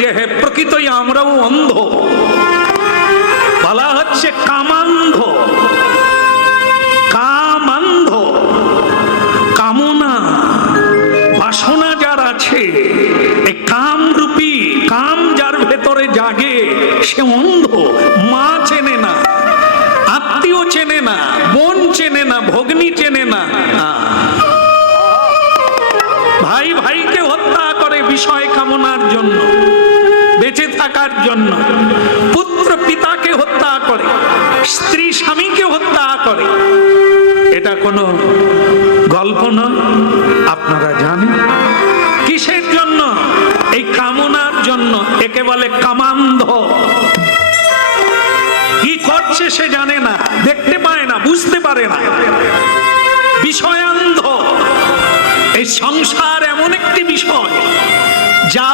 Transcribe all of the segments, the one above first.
যে হে প্রকৃতই আমরাও অন্ধ, বলা হচ্ছে কামান্ধ। কামান্ধ, কামনা বাসনা যার আছে, এই কামরূপী কাম যার ভেতরে জাগে সে অন্ধ। মা চেনে না, আত্মীয় চেনে না, বোন চেনে না, ভগ্নী চেনে না, ভাই ভাইকে হত্যা করে বিষয় কামনার জন্য, বেঁচে থাকার জন্য। পুত্র পিতাকে হত্যা করে, স্ত্রী স্বামীকে হত্যা করে। এটা কোনো গল্প নয়, আপনারা জানেন। কিসের জন্য? এই কামনার জন্য। একে বলে কামান্ধ। কি করছে সে জানে না, দেখতে পায় না, বুঝতে পারে না, বিষয়ান্ধ। এই সংসার এমন একটি বিষয় যা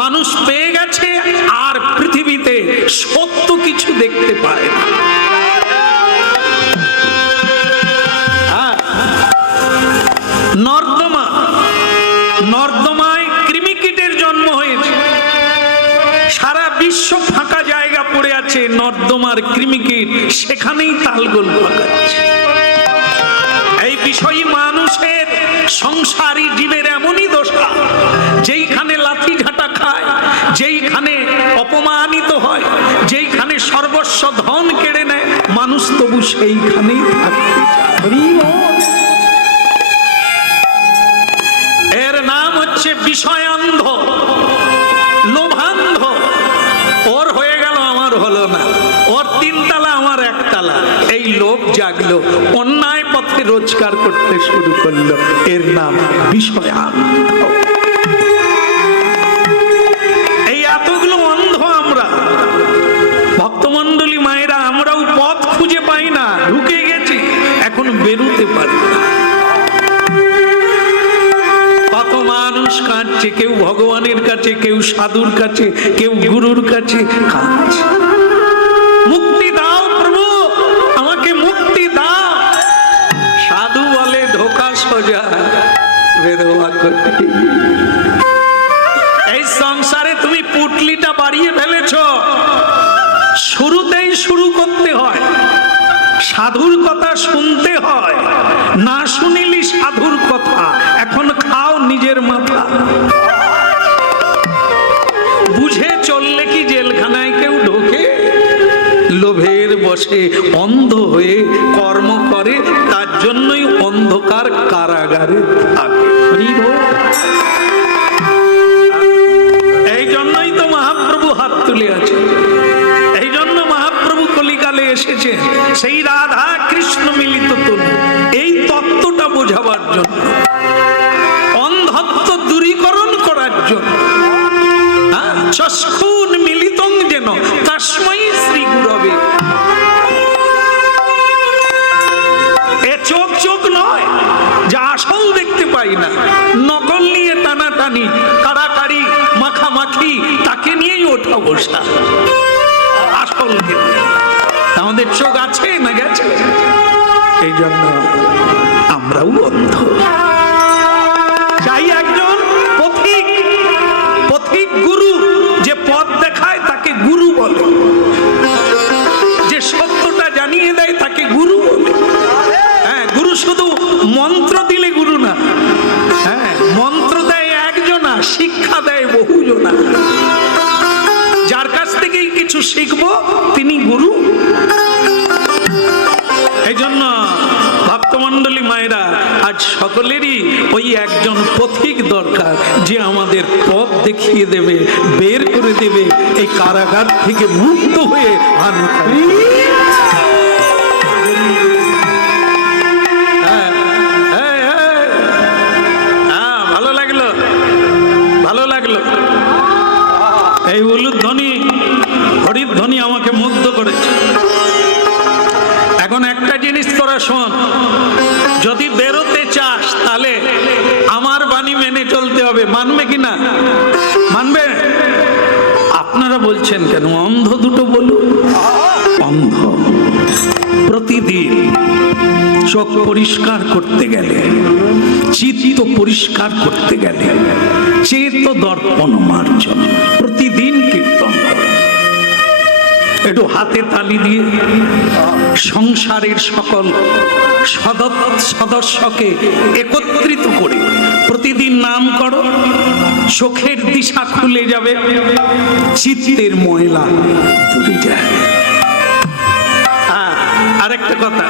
মানুষ পেয়ে গেছে আর পৃথিবীতে সত্য কিছু দেখতে পায় না। নর্দমা, নর্দমায় কৃমিকীটের জন্ম হয়েছে। সারা বিশ্ব ফাঁকা জায়গা পড়ে আছে নর্দমার কৃমিকীট, সেখানেই তালগোল পাকাচ্ছে। এই বিষয়ই মানুষের সংসারী জীবের এমনই দশা, যেইখানে লাথি ঝাঁটা খায়, যেইখানে অপমানিত হয়, যেইখানে সর্বস্ব ধন কেড়ে নেয়, মানুষ তবু সেইখানেই থাকতে চায়। এর নাম হচ্ছে বিষয়ান্ধ, লোভান্ধ। ওর হয়ে গেল, আমার হলো না, ওর 3 তালা আমার 1 তালা, এই লোভ জাগলো, অন্যায় পথে রোজগার করতে শুরু করলো। এর নাম বিষয়ান্ধ। এই এতগুলো অন্ধ আমরা, ভক্তমণ্ডলী মায়েরা, আমরাও পথ খুঁজে পাই না, ঢুকে গেছি, এখন বেরোতে পারি না। কত মানুষ কাঁদছে, কেউ ভগবানের কাছে, কেউ সাধুর কাছে, কেউ গুরুর কাছে কাঁদছে, মুক্তি দাও প্রভু, আমাকে মুক্তি দাও। সাধু বলে ধোকা সোজা বেরোয়া করতে। এই সংসারে তুমি পুটলিটা বাড়িয়ে ফেলেছ, শুরুতেই শুরু করতে হয়, সাধুর কথা শুনতে হয়। না শুনিলি সাধুর কথা, এখন খাও নিজের মাথা। বুঝে চললে কি জেলখানায় কেউ ঢোকে? লোভের বশে অন্ধ হয়ে কর্ম করে, তার জন্যই অন্ধকার কারাগারে থাকে। এই জন্যই তো মহাপ্রভু হাত তুলে আছে, এই জন্য মহাপ্রভু কলিকালে এসেছে, সেই রাধা কৃষ্ণ মিলিত তুল্য, এই তত্ত্বটা বোঝাবার জন্য, অন্ধত্ব দূরীকরণ করার জন্য। চক্ষুন মিলিতং যেন তস্মৈ শ্রী গুরবে। এ চোখ চোখ নয়, যা আসল দেখতে পাই না, নকল নিয়ে টানাটানি, কাড়াকাড়ি, মাখামাখি, তাকে নিয়েই ওঠা বসা। আসল আমাদের চোখ আছে না গেছে? এই জন্য আমরাও অন্ধ। চাই একজন পথিক, পথিক গুরু, যে পথ দেখায় তাকে গুরু বলে, যে সত্যটা জানিয়ে দেয় তাকে গুরু বলে। হ্যাঁ, গুরু শুধু মন্ত্র দিলে গুরু না, হ্যাঁ, মন্ত্র দেয় একজনা, শিক্ষা দেয় বহুজনা। যার কাছ থেকেই কিছু শিখবো তিনি গুরু। এই জন্য ভক্তমণ্ডলী মায়েরা, আজ সকলেরই ওই একজন পথিক দরকার, যে আমাদের পথ দেখিয়ে দেবে, বের করে দেবে এই কারাগার থেকে মুক্ত হয়ে আনবে। ভালো লাগলো, ভালো লাগলো। এই উলুধ্বনি, হরিধ্বনি আমাকে মুগ্ধ করেছে। এখন একটা জিনিস তোরা শোন, যদি বেরোতে চাস তাহলে আমার বাণী মেনে চলতে হবে। মানবে কিনা? মানবে? আপনারা বলছেন কেন অন্ধ দুটো বলুন। অন্ধ প্রতিদিন চোখ পরিষ্কার করতে গেলে, চিত্ত পরিষ্কার করতে গেলে চেত দর্পণ মার্জন প্রতিদিন কীর্তন করো। একটু হাতে তালি দিয়ে সংসারের সকল সদস্যকে একত্রিত করে প্রতিদিন নাম করো। চোখের দিশা খুলে যাবে, চিত্তের ময়লা দূরে যায়। আরেকটা কথা,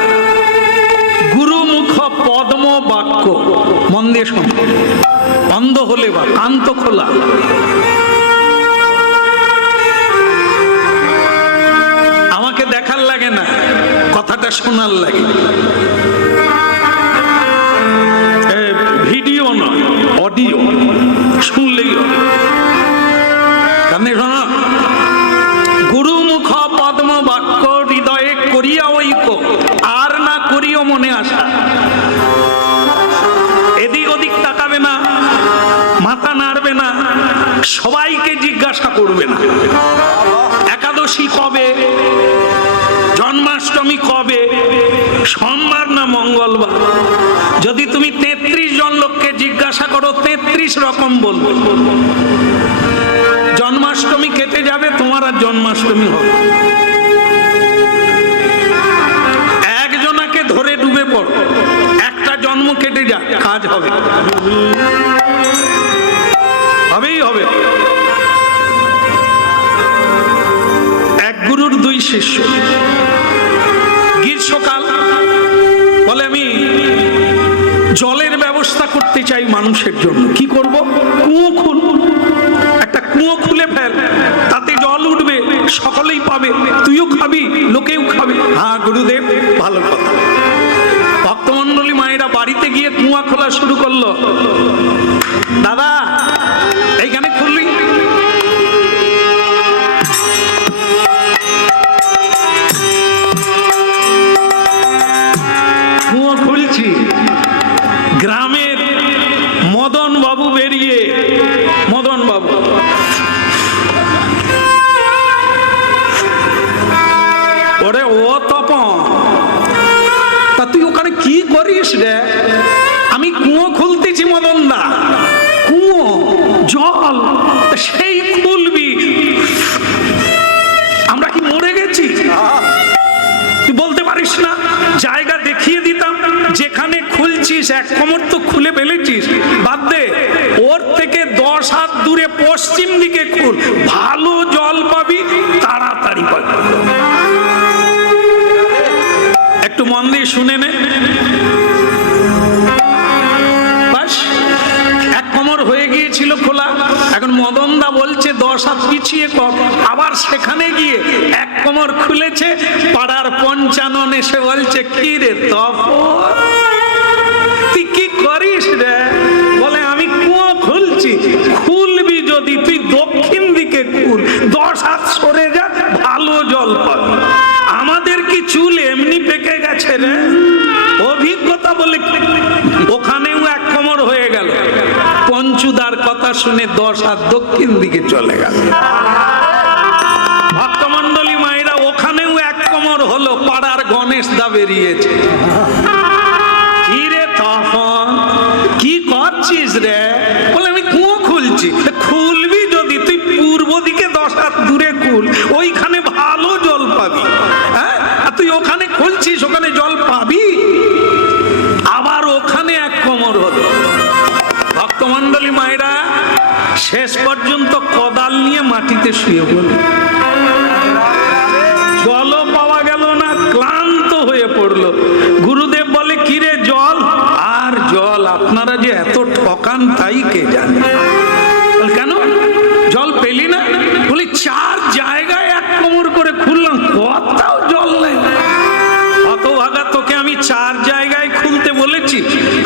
গুরুমুখ পদ্ম বাক্য মন দিয়ে শোন। অন্ধ হলে বা কান তো খোলা। আমাকে দেখার লাগে না, কথাটা শোনার লাগে। ভিডিও নয়, অডিও শুনলেই হবে। কানে শোনা। গুরুমুখ পদ্ম বাক্য হৃদয়ে করিয়া ঐক্য, আর না করিও মনে আশা। এদিক ওদিক তাকাবে না, মাথা নাড়বে না, সবাইকে জিজ্ঞাসা করবে না একাদশী কবে, জন্মাষ্টমী কবে, সোমবার না মঙ্গলবার। যদি তুমি 33 জন লোককে জিজ্ঞাসা করো 33 রকম বলবে। জন্মাষ্টমী কেটে যাবে, তোমার আর জন্মাষ্টমী হবে। একজনাকে ধরে ডুবে পড়ো, একটা জন্ম কেটে যাক, কাজ হবে, হবেই হবে। এক গুরুর 2 শিষ্য। গ্রীষ্মকাল, বলে আমি জলের ব্যবস্থা করতে চাই মানুষের জন্য। কি করব? কুয়ো খুল, একটা কুয়ো খুলে ফেল, তাতে জল উঠবে, সকলেই পাবে, তুইও খাবি, লোকেও খাবে। হ্যাঁ গুরুদেব, ভালো কথা। ভক্তমন্ডলী মায়েরা বাড়িতে গিয়ে কুয়া খোলা শুরু করলো। দাদা এইখানে খুললি, কুয়ো খুলছি। গ্রামের মদন বাবু বেরিয়ে, মদন বাবু ওরে ও তপন, তা তুই ওখানে কি করিস রে? আমি কুয়ো খুলতেছি মদন দা। কুয়ো জল সেই খুলবি, আমরা কি মরে গেছি? তুই বলতে পারিস না? জায়গা দেখিয়ে দিতাম, যেখানে খুলছিস 1 কোমর তো খুলে ফেলেছিস, বাদ দে। ওর থেকে 10 হাত দূরে পশ্চিম দিকে খুল, ভালো জল পাবি, তাড়াতাড়ি পাবি। একটু মন দিয়ে শুনে নে। বাস 1 কোমর হয়ে গিয়েছিল খোলা, এখন মদনদা বলছে 10 হাত পিছিয়ে কর। আবার সেখানে গিয়ে 1 কোমর খুলেছে। পাড়ার পঞ্চানন এসে বলছে, কি রে তপন, তুই কি করিস রে? বলে আমি কুয়ো খুলছি। খুলবি যদি তুই দক্ষিণ দিকে খুল, 10 হাত সরে যা, ভালো জল পাবি। আমাদের কি চুল এমনি পেকে গেছে রে? অভিজ্ঞতা বলে ওখানেও 1 কোমর হয়ে গেল। পঞ্চুদার কথা শুনে 10 হাত দক্ষিণ দিকে চলে গেল। ভক্তমন্ডলী মায়েরা ওখানেও 1 কোমর হলো। পাড়ার গণেশ দা বেরিয়েছে। কি রে তখন, কি করছিস রে? বলে আমি কুয়ো খুলছি। খুলবি যদি তুই পূর্ব দিকে 10 হাত দূরে খুল, ওইখানে ভালো জল পাবি। হ্যাঁ, আর তুই ওখানে খুলছিস, ওখানে জল পাবি। আবার ওখানে 1 কোমর হলো। ভক্তমন্ডলী মায়েরা শেষ পর্যন্ত কোদাল নিয়ে মাটিতে শুয়ে পড়ল। জলও পাওয়া গেল না, ক্লান্ত হয়ে পড়লো। গুরুদেব বলে, কিরে জল? আর জল আপনারা যে এত ঠকান তাই কে জানে। কেন জল পেলি না? বলি 4 জায়গায় 1 কোমর করে খুললাম, কোথাও জল নেই। হতভাগা, তোকে আমি 4 জায়গায় খুলতে বলেছি?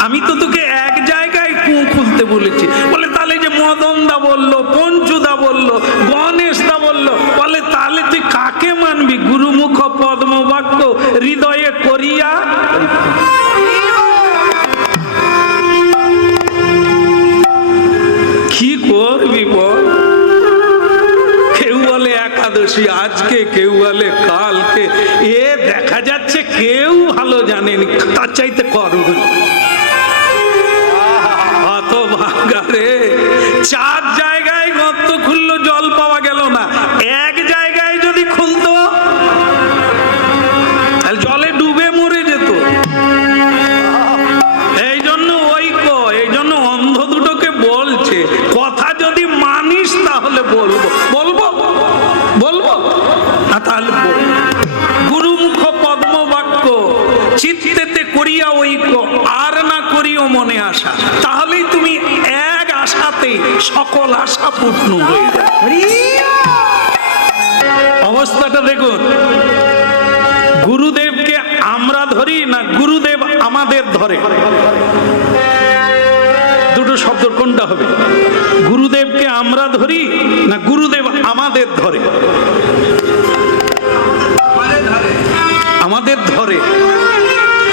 আমি তো তোকে 1 জায়গায় কুয়ো খুলতে বলেছি। বলে তাহলে যে মদনদা বললো, পঞ্চুদা বললো, গণেশ দা বললো, বলে তাহলে তুই কাকে মানবি? গুরুমুখ পদ্ম বাক্য হৃদয়ে করিয়া। কি করবি বল? কেউ বলে একাদশী আজকে, কেউ বলে কালকে। এ দেখা যাচ্ছে কেউ ভালো জানে জানেনি, তার চাইতে করো অত ভাগা রে। 4 জায়গায় গর্ত খুললো, জল পাওয়া গেল না। এক জায়গায় যদি খুলতো তাহলে জলে ডুবে মরে যেত। এই জন্য ঐক্য, এই জন্য অন্ধ দুটোকে বলছে কথা যদি মানিস তাহলে বলবো বলবো বলবো না তাহলে বলবো। গুরুমুখ পদ্ম বাক্য চিত্তেতে করিয়া ঐক্য, আর না করিও মনে আশা, তাহলেই তুমি এক আশাতে সকল আশা পূর্ণ হয়ে যাবে। অবস্থাটা দেখুন, গুরুদেবকে আমরা ধরি না গুরুদেব আমাদের ধরে? দুটো শব্দ কোনটা হবে? গুরুদেবকে আমরা ধরি না গুরুদেব আমাদের ধরে? আমাদের ধরে,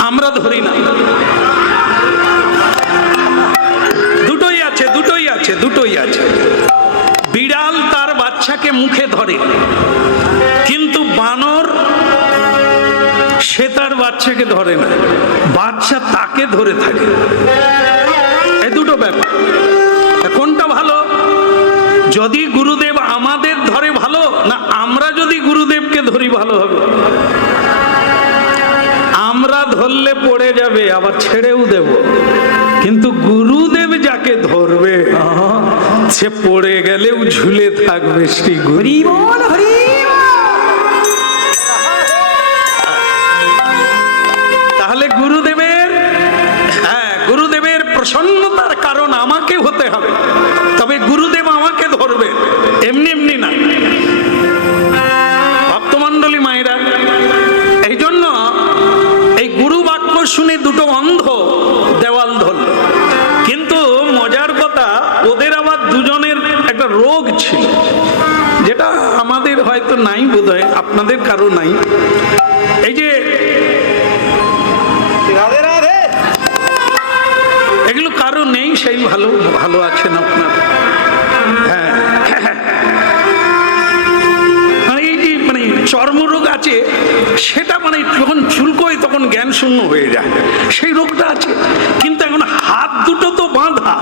আমরা ধরি না। দুটোই আছে, দুটোই আছে, দুটোই আছে। বিড়াল তার বাচ্চাকে মুখে ধরে, কিন্তু বানর সে তার বাচ্চাকে ধরে না, বাচ্চা তাকে ধরে থাকে। এই দুটো ব্যাপার, কোনটা ভালো? যদি গুরুদেব আমাদের ধরে ভালো, না আমরা যদি গুরুদেবকে ধরি ভালো হবে? আমরা ধরলে পড়ে যাবে, আবার ছেড়েও দেব, কিন্তু গুরুদেব যাকে ধরবে সে পড়ে গেলেও ঝুলে থাকবে। শ্রী হরি বল, হরি তাহলে গুরুদেবের, গুরুদেবের প্রসন্নতার কারণ আমাকে হতে হবে, তবে গুরুদেব আমাকে ধরবে, এমনি এমনি না। ভক্তমণ্ডলী মায়েরা, এই জন্য এই গুরু বাক্য শুনে দুটো অন্ধ দেওয়াল ধরল। কিন্তু মজার কথা, ওদের আবার দুজনের একটা রোগ ছিল, যেটা আমাদের হয়তো নাই, বোধহয় আপনাদের কারো নাই। এই যে এগুলো কারো নেই, সেই ভালো ভালো আছেন আপনার। হ্যাঁ, এই যে মানে চর্মরোগ আছে, সেটা মানে যখন চুলকোয় তখন জ্ঞান শূন্য হয়ে যায়, সেই রোগটা আছে। কিন্তু এখন হাত দুটো তো বাঁধা,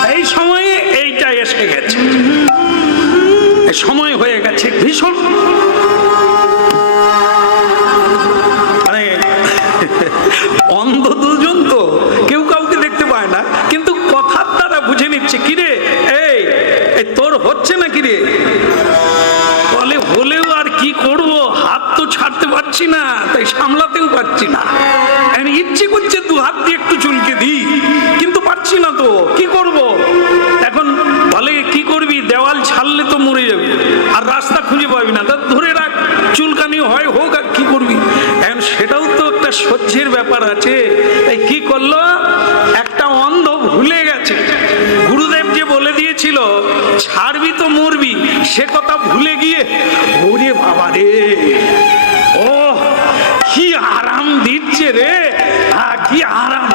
সেই সময়ে এইটা এসে গেছে, সময় হয়ে গেছে ভীষণ। মানে অন্ধ দুজন তো, কেউ কাউকে দেখতে পায় না, কিন্তু কথার দ্বারা বুঝে নিচ্ছে। কিরে এই তোর হচ্ছে না কিরে? বলে হলেও আর কি করবো, হাত তো ছাড়তে পারছি না, তাই সামলাতেও পারছি না। ইচ্ছে করছে দু হাত দিয়ে একটু চুলকে দিই, কিন্তু পারছি না তো, কি করব? এখন বলে কি করবি, দেওয়াল ছাড়লে তো মরে যাবে, আর রাস্তা খুঁজে পাবি না, তা ধরে রাখ, চুলকানি হয় হোক, আর কি করবি? এখন সেটাও তো একটা সহ্যের ব্যাপার আছে। তাই কি করলো, একটা অন্ধ ভুলে গেছে গুরুদেব যে বলে দিয়েছিল ছাড়বি তো মরবি, সে কথা ভুলে গিয়ে ওরে বাবা রে, ও কি আরাম দিচ্ছে রে, কি আরাম।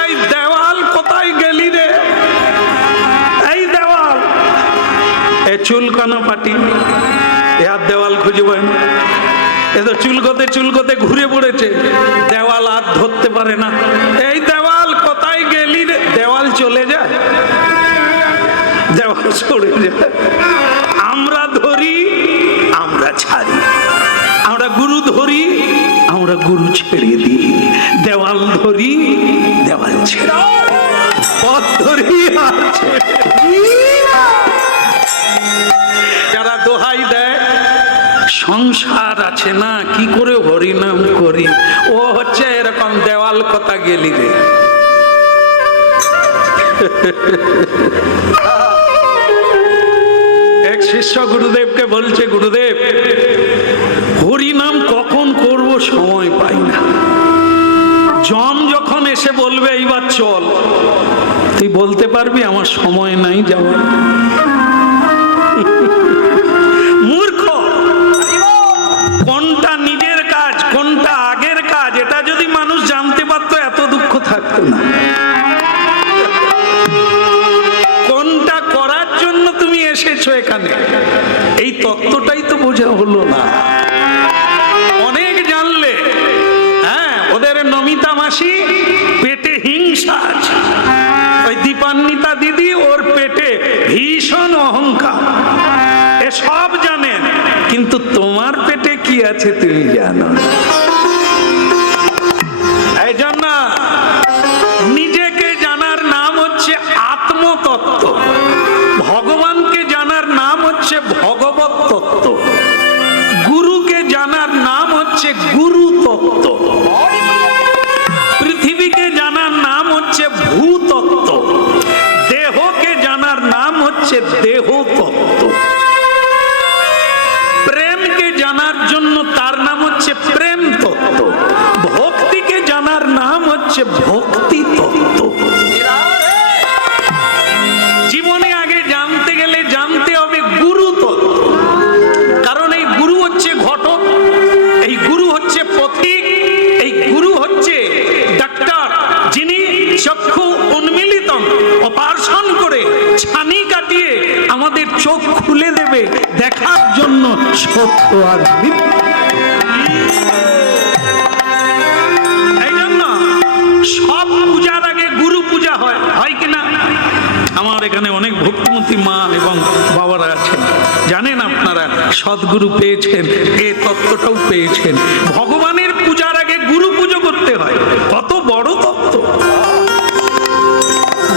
এই দেওয়াল কোথায় গেলি রে? এই দেওয়াল, এ চুলকানো পাটি, এ আর দেওয়াল খুঁজে পাই না। এ তো চুলকোতে চুলকোতে ঘুরে পড়েছে, দেওয়াল আর ধরতে পারে না। এই দেওয়াল কোথায় গেলি রে? দেওয়াল চলে যায়, দেওয়াল চলে যায়। আমরা ধরি, আমরা ছাড়ি, আমরা গুরু ধরি, আমরা গুরু ছেড়ে দিই, দেওয়াল ধরি, দেওয়াল ছেড়ে, পথ ধরি আর ছেড়ে। যারা দোহাই দেয় সংসার আছে না, কি করে হরিনাম করি, ও হচ্ছে এরকম দেওয়াল কথা গেলি রে। এক শিষ্য গুরুদেবকে বলছে, গুরুদেব হরিনাম কখন করব সময় পাই না, জম যখন এসে বলবে এইবার চল, তুই বলতে পারবি আমার সময় নাই যাওয়ার? মূর্খ, কোনটা নিজের কাজ কোনটা আগের কাজ, এটা যদি মানুষ জানতে পারতো এত দুঃখ থাকতো না। এসেছো এখানে, এই তত্ত্বটাই তো বোঝা হলো না। অনেক জানলে, হ্যাঁ, ওদের নমিতা মাসি পেটে হিংসা আছে, ওই দীপান্বিতা দিদি ওর পেটে ভীষণ অহংকার, এসব জানেন, কিন্তু তোমার পেটে কি আছে তুমি জানো। এই জন্য নিজেকে জানার নাম হচ্ছে আত্মতত্ত্ব, ভগবানকে জানার নাম হচ্ছে ভগবত তত্ত্ব, গুরুকে জানার নাম হচ্ছে গুরু তত্ত্ব, পৃথিবীকে জানার নাম হচ্ছে ভূতত্ত্ব, দেহকে জানার নাম হচ্ছে দেহ তত্ত্ব, প্রেমকে জানার জন্য তার নাম হচ্ছে প্রেম তত্ত্ব, ভক্তিকে জানার নাম হচ্ছে ভক্তি তত্ত্ব। জীবনে আগে জানতে গেলে জানতে হবে গুরু তত্ত্ব, কারণ এই গুরু হচ্ছে ঘটক, এই গুরু হচ্ছে পথিক, এই গুরু হচ্ছে ডাক্তার, যিনি চক্ষু উন্মিলিতম অপারেশন করে ছানি কাটিয়ে আমাদের চোখ খুলে দেবে দেখার জন্য সত্য আর মিথ্যা। এই জন্য সব পূজার আগে গুরু পূজা হয়, হয় কিনা? আমার এখানে অনেক ভক্তিমতী মা এবং বাবারা আছেন, জানেন আপনারা সদ্গুরু পেয়েছেন, এই তত্ত্বটাও পেয়েছেন। ভগবানের পূজার আগে গুরু পুজো করতে হয়, কত বড় তত্ত্ব।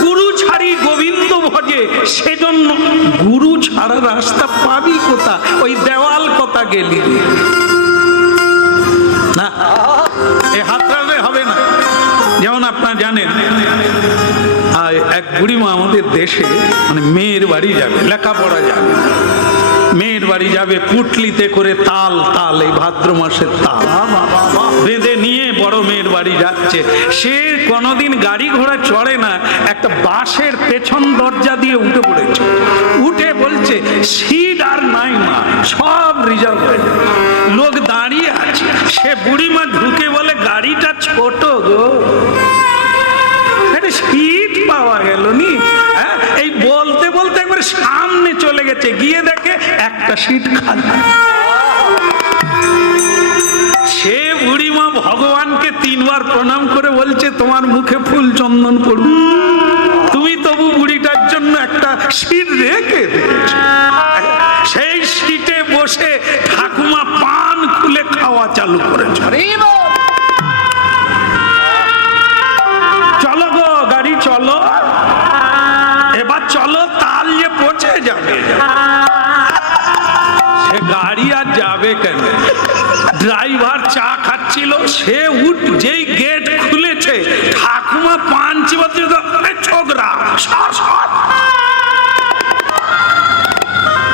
গুরু ছাড়ি গোবিন্দ ভজে, সেজন্য গুরু ছাড়া রাস্তা পাবি কোথা, ওই দেওয়াল কথা গেলি না, এ হাতড়ালে হবে না। যেমন আপনারা জানেন এক বুড়িমা আমাদের দেশে মানে মেয়ের বাড়ি যাবে, লেখাপড়া যাবে, মেয়ের বাড়ি যাবে, পুটলিতে করে তাল তাল, এই ভাদ্র মাসের তাল বেঁধে নিয়ে বড় মেয়ের বাড়ি যাচ্ছে। সে কোনোদিন গাড়ি ঘোড়া চড়ে না, একটা বাঁশের পেছন দরজা দিয়ে উঠে পড়েছে, উঠে বলছে সিট আর নাই মা, সব রিজার্ভ হয়ে যাবে, লোক দাঁড়িয়ে আছে। সে বুড়িমা ঢুকে বলে গাড়িটা ছোট গো, সিট পাওয়া গেল নি। এই বলতে বলতে একবার সামনে চলে গেছে, গিয়ে দেখে একটা সিট খালি। সে বুড়িমা ভগবানকে 3 বার প্রণাম করে বলছে তোমার মুখে ফুল চন্দন পড়ুন, তুমি তবু বুড়িটার জন্য একটা সিট রেখে দিয়েছ। সেই সিটে বসে ঠাকুমা পান খুলে খাওয়া চালু করেছে। চলো গো গাড়ি চলো, এবার চলো, তাল যে পচে যাবে। সে গাড়ি আর যাবে কেন? ড্রাইভার চা খাচ্ছিল, সে যেই গেট খুলেছে ঠাকুমা পান চিবাতে ছোকরা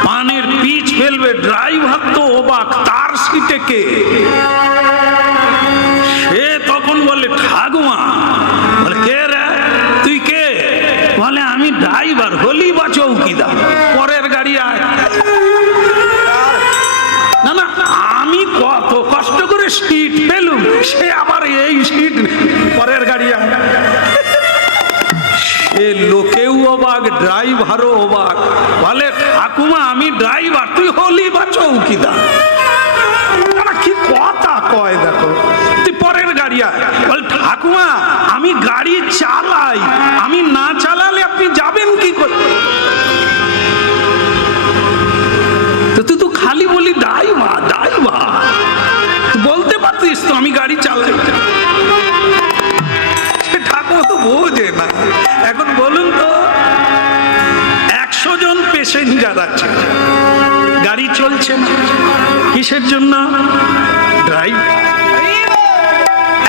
পানের পিচ ফেলবে, ড্রাইভার তো অবাক, তার সিটে কে? সে তখন বলে ঠাকুমা, বলে কে রে তুই কে? বলে আমি ড্রাইভার, হলি বা চৌকিদার, পরের গাড়ি আয়। না না, আমি কত কষ্ট করে সিট পেলুম, সে আবার এই সিট, পরের গাড়ি আয়। সে লোকেও অবাক, ড্রাইভারও অবাক, বলে ঠাকুমা আমি ড্রাইভার, তুই হলি বা চৌকিদার। কি কথা কয় দেখো, তুই পরের গাড়ি আয়। বল ঠাকুমা আমি গাড়ি চালাই, আমি না চালালে আপনি যাবেন কি করে? তো তুই তো খালি বলি ড্রাইভার ড্রাইভার, বলতে পারতিস তো আমি গাড়ি চালাই। ঠাকুমা তো বোঝে না। এখন বলুন তো, 100 জন প্যাসেঞ্জার আছে, গাড়ি চলছে না, কিসের জন্য? ড্রাইভার।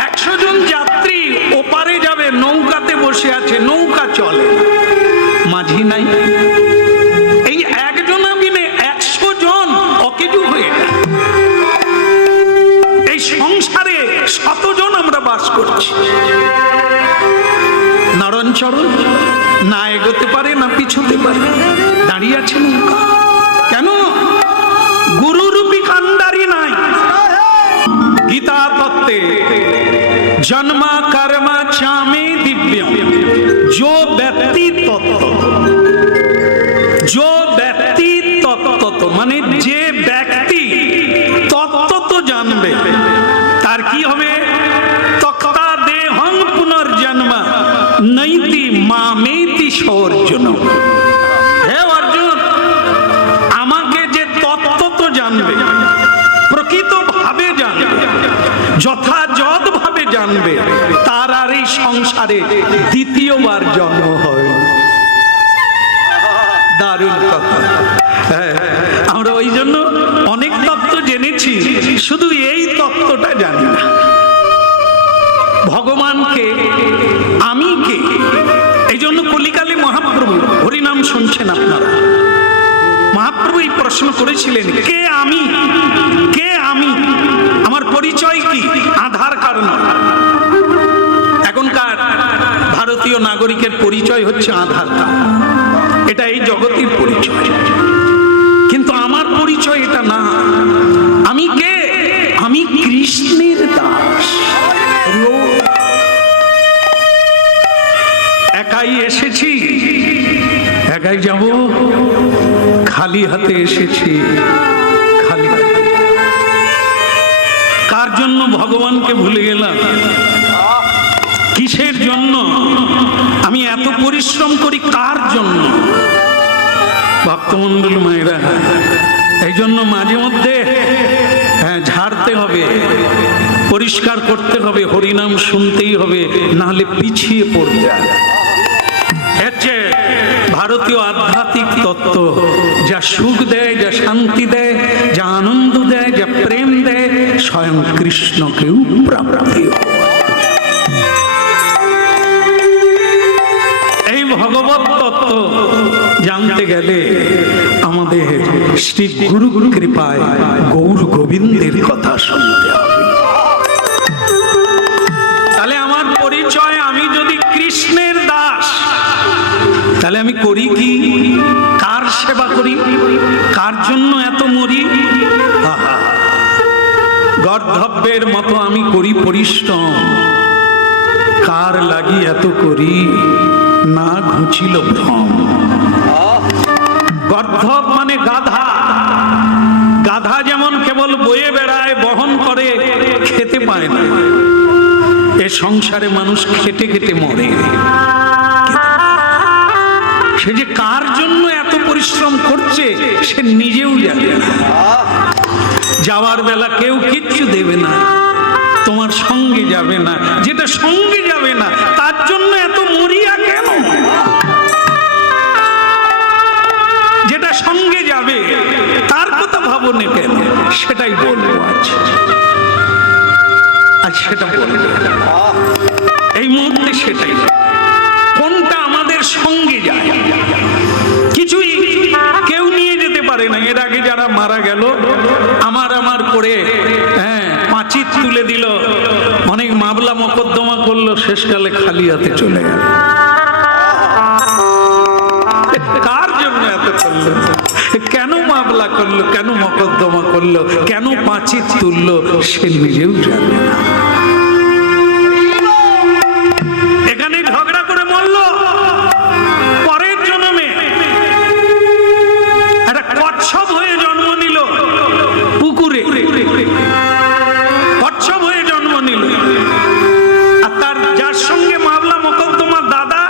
100 জন যাত্রী ওপারে যাবে, নৌকাতে বসে আছে, নৌকা চলে, মাঝি নাই। এই একজন বিনে 100 জন অকেজু হয়ে যায়। এই সংসারে 100 জন আমরা বাস করছি, নড়নচড়ন, না এগোতে পারে না পিছুতে পারে, দাঁড়িয়ে আছে নৌকা। কেন? গুরুরূপী কান্ডারি নাই। গীতা তত্ত্বে জন্মা কর্মা চামে দিব্যম जो व्यक्ति तत्व जो ব্যক্তি তত্ত্বত মানে যে ব্যক্তি তত্ত্বত জানবে তার কি হবে? তক্তা দেহং পুনর্জন্ম নৈতি মামেতি সর্জন। হে অর্জুন, আমাকে যে তত্ত্বত জানবে, প্রকৃতভাবে জানবে, যথাযথ ভাবে জানবে, তার আর এই সংসারে দ্বিতীয়বার জন্ম হবে। দারুণ কথা। আমরা ওই জন্য অনেক তত্ত্ব জেনেছি, শুধু এই তত্ত্বটা জানি না। ভগবানকে আমি কে? এই জন্য কলিকালে মহাপ্রভু হরিনাম শুনছেন আপনারা, মহাপ্রভু এই প্রশ্ন করেছিলেন, কে আমি? কে আমি? আমার পরিচয় কি? আধার কার্ড নয়। এখনকার ভারতীয় নাগরিকের পরিচয় হচ্ছে আধার কার্ড, এটা এই জগতের পরিচয়। কিন্তু আমার পরিচয় এটা না। আমি কে? আমি কৃষ্ণের দাস। একাই এসেছি, একাই যাব, খালি হাতে এসেছি, খালি হাতে। কার জন্য ভগবানকে ভুলে গেলাম? কিসের জন্য আমি এত পরিশ্রম করি? কার জন্য? ভক্তমণ্ডলী মায়েরা, এই জন্য মাঝে মধ্যে ঝাড়তে হবে, পরিষ্কার করতে হবে, হরিনাম শুনতেই হবে, নাহলে পিছিয়ে পড়তে হবে। ভারতীয় আধ্যাত্মিক তত্ত্ব যা সুখ দেয়, যা শান্তি দেয়, যা আনন্দ দেয়, যা প্রেম দেয়, স্বয়ং কৃষ্ণকেও প্রাপ্তি। এই ভগবত তত্ত্ব জানতে গেলে আমাদের শ্রী গুরু কৃপায় গৌর গোবিন্দের কথা শুনতে হবে। তাহলে আমার পরিচয়, আমি যদি কৃষ্ণের দাস, তাহলে আমি করি কি? কার সেবা করি? কার জন্য এত মরি? গর্ধব্যের মতো আমি করি পরিশ্রম, কার লাগি এত করি? না ঘুচিল ভ্রম। গর্ধব মানে গাধা। গাধা যেমন কেবল বয়ে বেড়ায়, বহন করে, খেতে পায় না। এ সংসারে মানুষ খেটে খেটে মরে। সে যে কার জন্য এত পরিশ্রম করছে সে নিজেও জানে না। যাওয়ার বেলা কেউ কিচ্ছু দেবে না, তোমার সঙ্গে যাবে না। যেটা সঙ্গে যাবে না তার জন্য এত মরিয়া কেন? যেটা সঙ্গে যাবে তার কথা ভাবনে কেন? সেটাই বলবো আজ সেটা বলবো এই মুহূর্তে। সেটাই কোনটা আমাদের সঙ্গে যায়। কিছুই কেউ নিয়ে যেতে পারে না। এর আগে যারা মারা গেল, আমার করে পাঁচি তুলে দিল, অনেক মামলা মোকদ্দমা করলো, শেষকালে খালি হাতে চলে গেল। কার জন্য এত করলো? কেন মামলা করলো? কেন মোকদ্দমা করলো? কেন পাঁচি তুললো? সে নিজেও জানে না। এখানে ঝগড়া করে মরলো, পরের জন্মে একটা কচ্ছপ হয়ে জন্ম নিল পুকুরে, কচ্ছপ হয়ে জন্ম নিল। আর তার যার সঙ্গে মামলা মোকদ্দমা দাদা,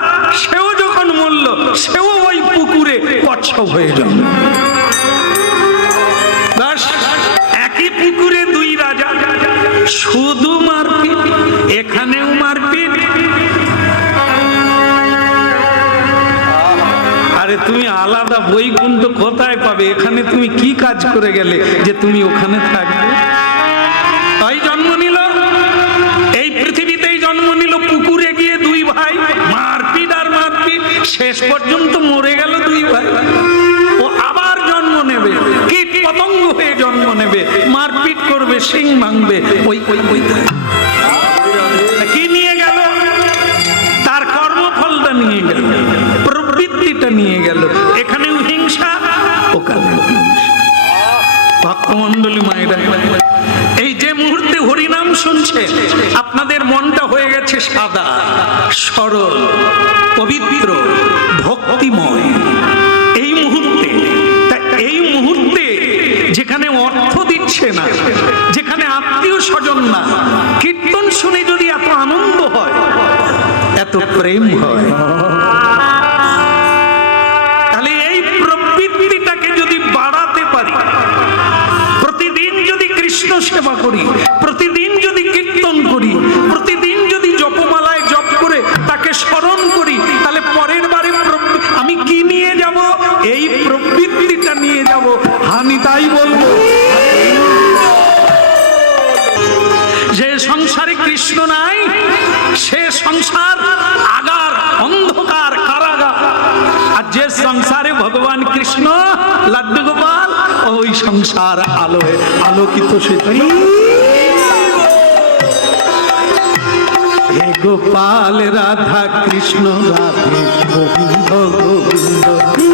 সেও যখন মরল, সেও ওই পুকুরে কচ্ছপ হয়ে জন্ম। একই পুকুরে দুই রাজা, শুধু মারপিট, এখানেও মারপিট। আরে তুমি আলাদা বৈকুণ্ঠ কোথায় পাবে? এখানে তুমি কি কাজ করে গেলে যে তুমি ওখানে থাকবে? তাই জন্ম নিল, এই পৃথিবীতেই জন্ম নিল, পুকুরে গিয়ে দুই ভাই মারপিট আর মারপিট, শেষ পর্যন্ত মরে গেল দুই ভাই। ও আবার জন্ম নেবে, কীট পতঙ্গ হয়ে জন্ম নেবে, মারপিট করবে, শিং ভাঙবে। ওই কি নিয়ে গেল? তার কর্মফলটা নিয়ে গেল, প্রবৃত্তিটা নিয়ে গেল। এখানেও হিংসা, ওখানেও হিংসা। ভক্তমণ্ডলী মায়েরা, এই যে মুহূর্তে হরিনাম শুনছে, আপনাদের মনটা হয়ে গেছে সাদা, সরল, পবিত্র, ভক্তিময়। এই মুহূর্তে যেখানে অর্থ দিচ্ছে না, যেখানে আত্মীয় স্বজন না, কীর্তন শুনে যদি এত আনন্দ হয়, এত প্রেম হয়, তাহলে এই প্রবৃত্তিটাকে যদি বাড়াতে পারি, প্রতিদিন যদি কৃষ্ণ সেবা করি, প্রতিদিন যদি কীর্তন করি, প্রতিদিন যদি জপমালায় জপ করে তাকে স্মরণ করি, তাহলে পরের বারে আমি কি নিয়ে যাব? এই প্রবৃত্তিটা নিয়ে যাব। আমি তাই বলবো, যে সংসারে কৃষ্ণ নাই সে সংসার আগার, অন্ধকার, কারাগার। আর যে সংসারে ভগবান কৃষ্ণ লাড্ডু গোপাল, ওই সংসার আলোয় আলোকিত। সে হে গোপাল রাধা কৃষ্ণ রাধে গোবিন্দ গোবিন্দ,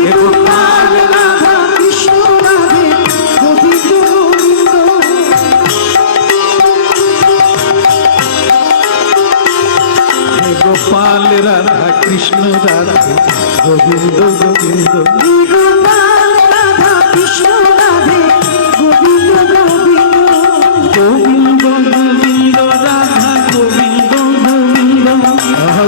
হে গোপাল রাধা কৃষ্ণ রাধে গোবিন্দ গোবিন্দ, হে গোপাল রাধা কৃষ্ণ রাধে গোবিন্দ গোবিন্দ, গোপাল রাধা কৃষ্ণ রাধে গোবিন্দ গোবিন্দ, গোবিন্দ গোবিন্দ রাধা গোবিন্দ গোবিন্দ,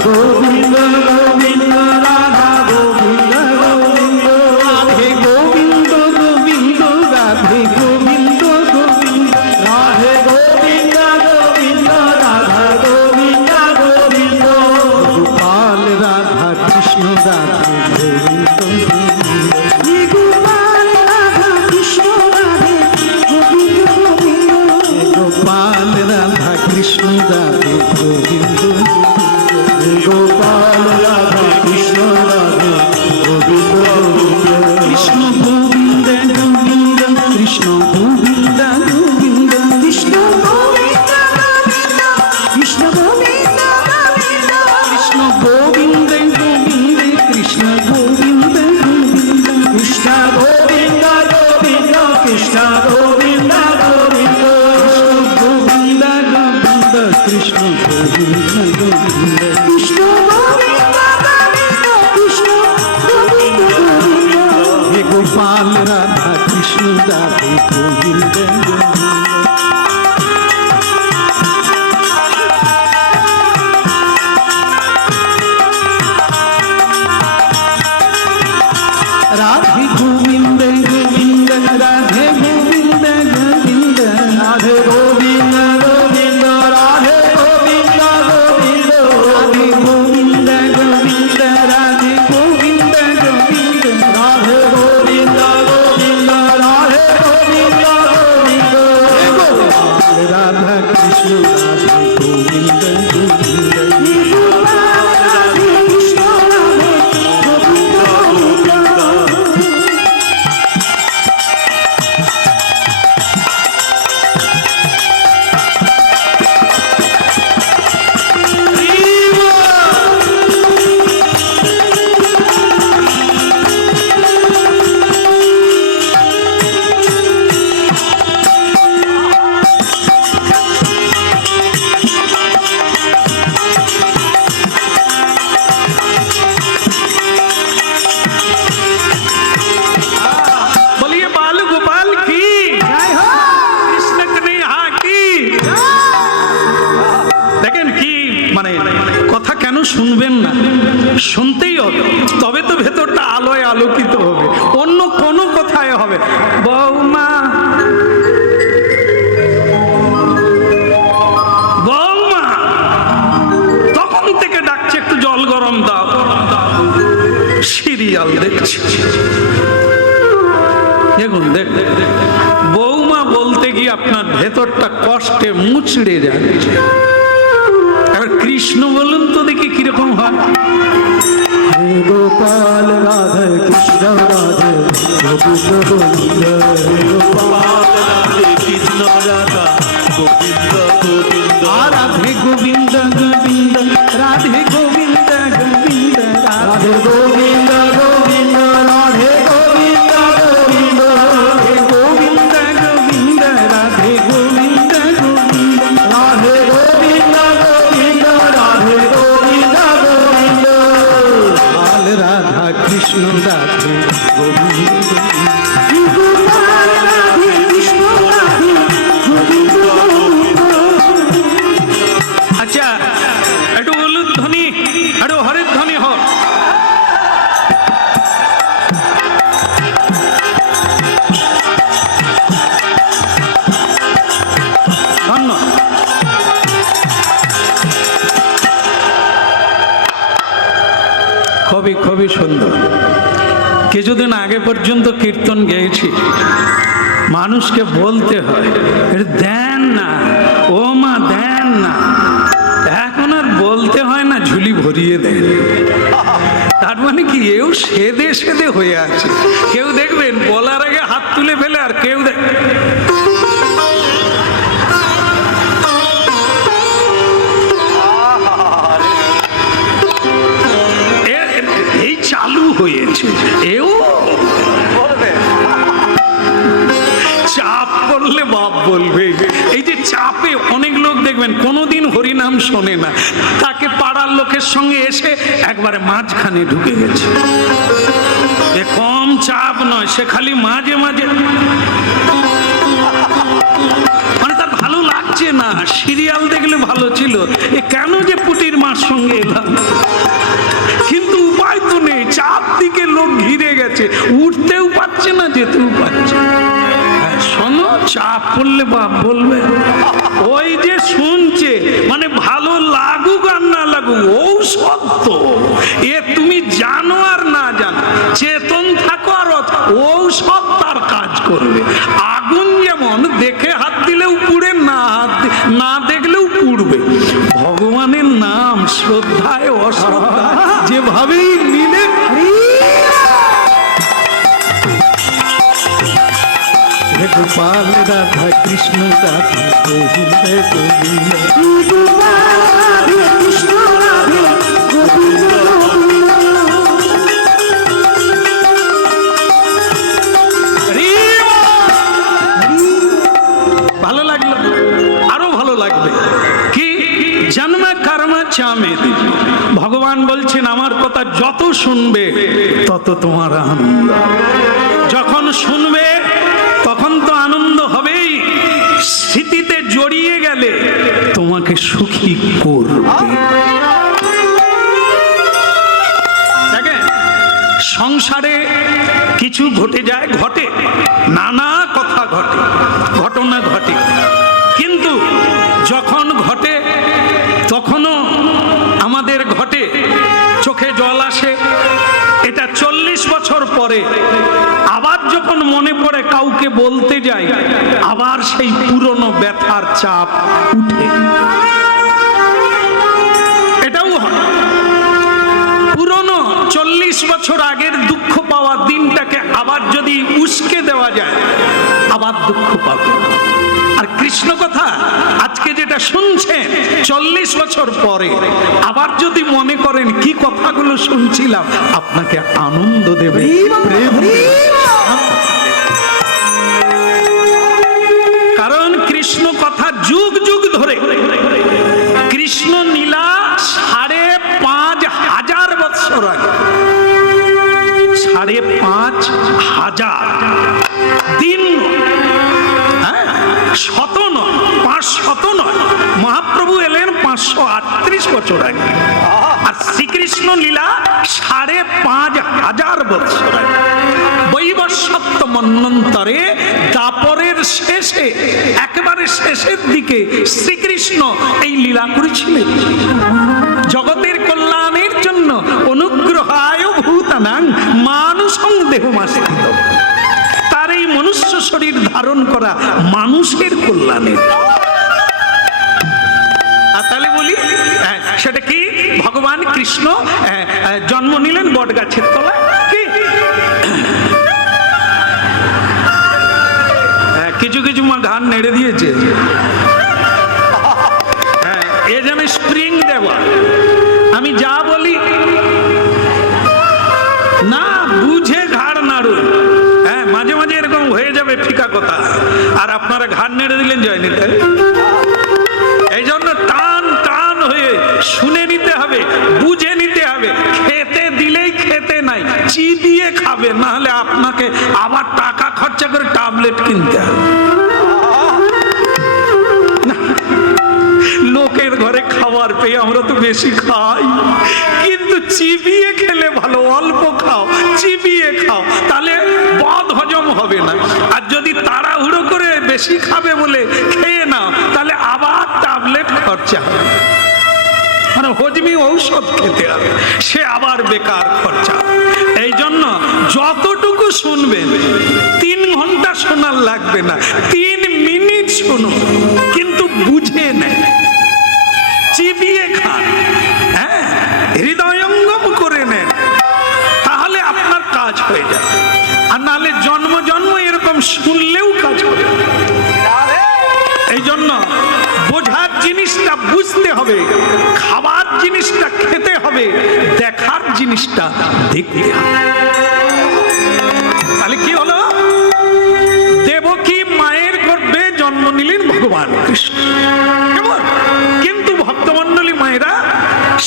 গোবিন্দ গোবিন্দ রাধা গোবিন্দ গোবিন্দ, রাধে গোবিন্দ গোবিন্দ রাধে গোবিন্দ গোবিন্দ, রাধে গোবিন্দ গোবিন্দ রাধা গোবিন্দ গোবিন্দ, গোপাল রাধা কৃষ্ণ রাধে গোবিন্দ গোবিন্দ, গোপাল রাধা কৃষ্ণ রাধে গোবিন্দ গোবিন্দ, গোপাল রাধা কৃষ্ণ রাধে গোবিন্দ গোবিন্দ, গোপাল রাধা কৃষ্ণ রাধে গোবিন্দ গোবিন্দ, কৃষ্ণ গোবিন্দ গোবিন্দ, কৃষ্ণ গোবিন্দ গোবিন্দ, কৃষ্ণ গোবিন্দ গোবিন্দ, কৃষ্ণ গোবিন্দ গোবিন্দ, কৃষ্ণ গোবিন্দ গোবিন্দ, কৃষ্ণ গোবিন্দ গোবিন্দ, কৃষ্ণ গোবিন্দ গোবিন্দ, কৃষ্ণ গোবিন্দ গোবিন্দ, গোবিন্দ গোবিন্দ, কৃষ্ণ গোবিন্দ গোবিন্দ, কৃষ্ণ গোবিন্দ গোবিন্দ, কৃষ্ণ গোবিন্দ গোবিন্দ, হে গোপাল রাধা কৃষ্ণ রাধে গোবিন্দ গোবিন্দ, রাধে গোবিন্দ গোবিন্দ, রাধে গোবিন্দ গোবিন্দ, রাধে গোবিন্দ গোবিন্দ, রাধে গোবিন্দ গোবিন্দ, রাধে গোবিন্দ গোবিন্দ, রাধে গোবিন্দ গোবিন্দ, রাধে গোবিন্দ গোবিন্দ, রাধে গোবিন্দ গোবিন্দ, রাধা কৃষ্ণ রাধে গোবিন্দ গোবিন্দ, রাধে কৃষ্ণ রাধে গোবিন্দ গোবিন্দ। बोलिए बालू गोपाल की जय हो, कृष्ण कन्हैया की। দেখেন কি মানে কথা কেন শুনবেন না? শুনতেই হবে, তবে তো ভেতরটা আলোয় আলোকিত হবে, অন্য কোনো কথায় হবে। বৌমা বৌমা তখন থেকে ডাকছে, একটু জল গরম দাও, সিরিয়াল দেখছি। দেখুন দেখ, বৌমা বলতে গিয়ে আপনার ভেতরটা কষ্টে মুচড়ে যাচ্ছে। এবার কৃষ্ণ বলুন তো দেখি কিরকম হয়। হে গোপাল রাধে কৃষ্ণ রাধে গোবিন্দ গোবিন্দ, হে গোপাল রাধে কৃষ্ণ রাধা গোবিন্দ গোবিন্দ, রাধে গোবিন্দ গোবিন্দ, রাধে গোবিন্দ গোবিন্দ, রাধে গোবিন্দ গোবিন্দ, রাধে গোবিন্দ গোবিন্দ, হে গোবিন্দ গোবিন্দ, রাধে গোবিন্দ গোবিন্দ, রাধে গোবিন্দ গোবিন্দ, রাধে গোবিন্দ গোবিন্দ, গোপাল রাধা কৃষ্ণ রাধে গোবিন্দ গোবিন্দ, গোপাল রাধে খুবই সুন্দর। কিছুদিন আগে পর্যন্ত কীর্তন গেয়েছি, মানুষকে বলতে হয় দেন না, ও মা দেন না। এখন আর বলতে হয় না, ঝুলি ভরিয়ে দেয়। তার মানে কি, এও সেদে সেদে হয়ে আছে। কেউ দেখবেন বলার আগে হাত তুলে ফেলে, আর কেউ এই চালু হয়েছে। এও চাপ করলে বাপ বলবে। এই যে চাপে অনেক লোক দেখবেন কোনোদিন হরিনাম শোনে না, তাকে পাড়ার লোকের সঙ্গে এসে একবারে মাঝখানে ঢুকে গেছে। এ কম চাপ নয়, সে খালি মাঝে মাঝে, মানে তার ভালো লাগছে না। সিরিয়াল দেখলে ভালো ছিল, এ কেন যে পুটির মার সঙ্গে এলাম, কিন্তু উপায় তো নেই। চাপ দিকে লোক ঘিরে গেছে, উঠতেও পারছে না, যেতেও পারছে। শোনো, চাপ পড়লে বাপ বলবে। ওই যে শুনছে, মানে ভালো লাগুক আর না লাগুক, ঔষধ তো। এ তুমি জানো আর না জানো, চেতন থাকো আর ঔষধ তার কাজ করবে। আগুন যেমন দেখে হাত দিলেও পুড়ে, না দেখলেও পুড়বে। ভগবানের নাম শ্রদ্ধায় অশ্রদ্ধা যেভাবেই নিলে, গোপাল রাধা কৃষ্ণ রাধা গোবিন্দ গোবিন্দ, কৃষ্ণ রাধা গোবিন্দ। ভালো লাগলো, আরো ভালো লাগবে। কি জন্ম কর্ম চামে, ভগবান বলছেন আমার কথা যত শুনবে তত তোমার আনন্দ। যখন শুনবে তখন তো আনন্দ হবেই, স্মৃতিতে জড়িয়ে গেলে তোমাকে সুখী করবে। দেখেন, সংসারে কিছু ঘটে যায়, ঘটে নানা কথা ঘটে, ঘটনা ঘটে, কিন্তু যখন ঘটে তখনও আমাদের ঘটে, চোখে জল আসে। এটা 40 বছর পরে আবার যখন মনে পড়ে কাউকে বলতে যাই, আবার সেই পুরনো ব্যথার চাপ উঠে। এটাও হয়, পুরনো 40 বছর আগের দুঃখ পাওয়া দিনটাকে আবার যদি উস্কে দেওয়া যায়, আবার দুঃখ পাবে। আর কৃষ্ণ কথা আজকে যেটা শুনছেন 40 বছর পরে আবার যদি মনে করেন কি কথাগুলো শুনছিলাম, আপনাকে আনন্দ দেবে। কারণ কৃষ্ণ কথা যুগ যুগ ধরে, কৃষ্ণ লীলা 5,500 বছর আগে, 5,500 দিন, শত নয়, 500 নয়। মহাপ্রভু এলেন 538 বছর আগে, আর শ্রীকৃষ্ণ লীলা 5,500 বছর আগে। বৈবস্বত্ব মন্বন্তরে দ্বাপরের শেষে, একেবারে শেষের দিকে শ্রীকৃষ্ণ এই লীলা করেছিলেন জগতের কল্যাণের জন্য। অনুগ্রহায় ভূতানাং মানুষং দেহমাস্তিত, তার এই মনুষ্য শরীর ধারণ করা মানুষের কল্যাণের। আর তাহলে বলি সেটা কি, ভগবান কৃষ্ণ জন্ম নিলেন বট গাছের তলায়। কি কিছু কিছু মা ঘাড় নেড়ে দিয়েছে, এ যেন স্প্রিং দেওয়া। আমি যা বলি না বুঝে ঘাড় নাড়ুন। মাঝে মাঝে এরকম হয়ে যাবে ফিকা কথা, আর আপনারা ঘাড় নেড়ে দিলেন জয় নিতে। এই জন্য টান টান হয়ে শুনে নিতে হবে, বুঝে নিতে হবে। খেতে দিলেই খেতে নাই, চিবিয়ে খাবে, না হলে আপনাকে আবার টাকা খরচা করে ট্যাবলেট কিনতে হবে। লোকের ঘরে খাবার পেয়ে আমরা তো বেশি খাই, কিন্তু চিবিয়ে খেলে ভালো। অল্প খাও, চিবিয়ে খাও, তাহলে বদ হজম হবে না। আর যদি তাড়াহুড়ো করে বেশি খাবে বলে খেয়ে নাও, তাহলে আবার ট্যাবলেট খরচা হবে। মানে হজমি ঔষধ খেতে হবে, সে আবার বেকার খরচা। এই জন্য যতটুকু শুনবেন 3 ঘন্টা শোনার লাগবে না, 3 মিনিট শুনুন, কিন্তু বুঝে নেন, চিবিয়ে খান, হ্যাঁ, হৃদয়ঙ্গম করে নেন, তাহলে আপনার কাজ হয়ে যাবে। আর নাহলে জন্ম জন্ম এরকম শুনলেও কাজ হবে। এই জন্য বোঝার জিনিসটা বুঝতে হবে, খাবার জিনিসটা খেতে হবে, দেখার জিনিসটা দেখতে হবে। তাহলে কি হলো? দেবকী মায়ের গর্ভে জন্ম নিলেন ভগবান কৃষ্ণ, কেমন? কিন্তু ভক্তমণ্ডলী মায়েরা,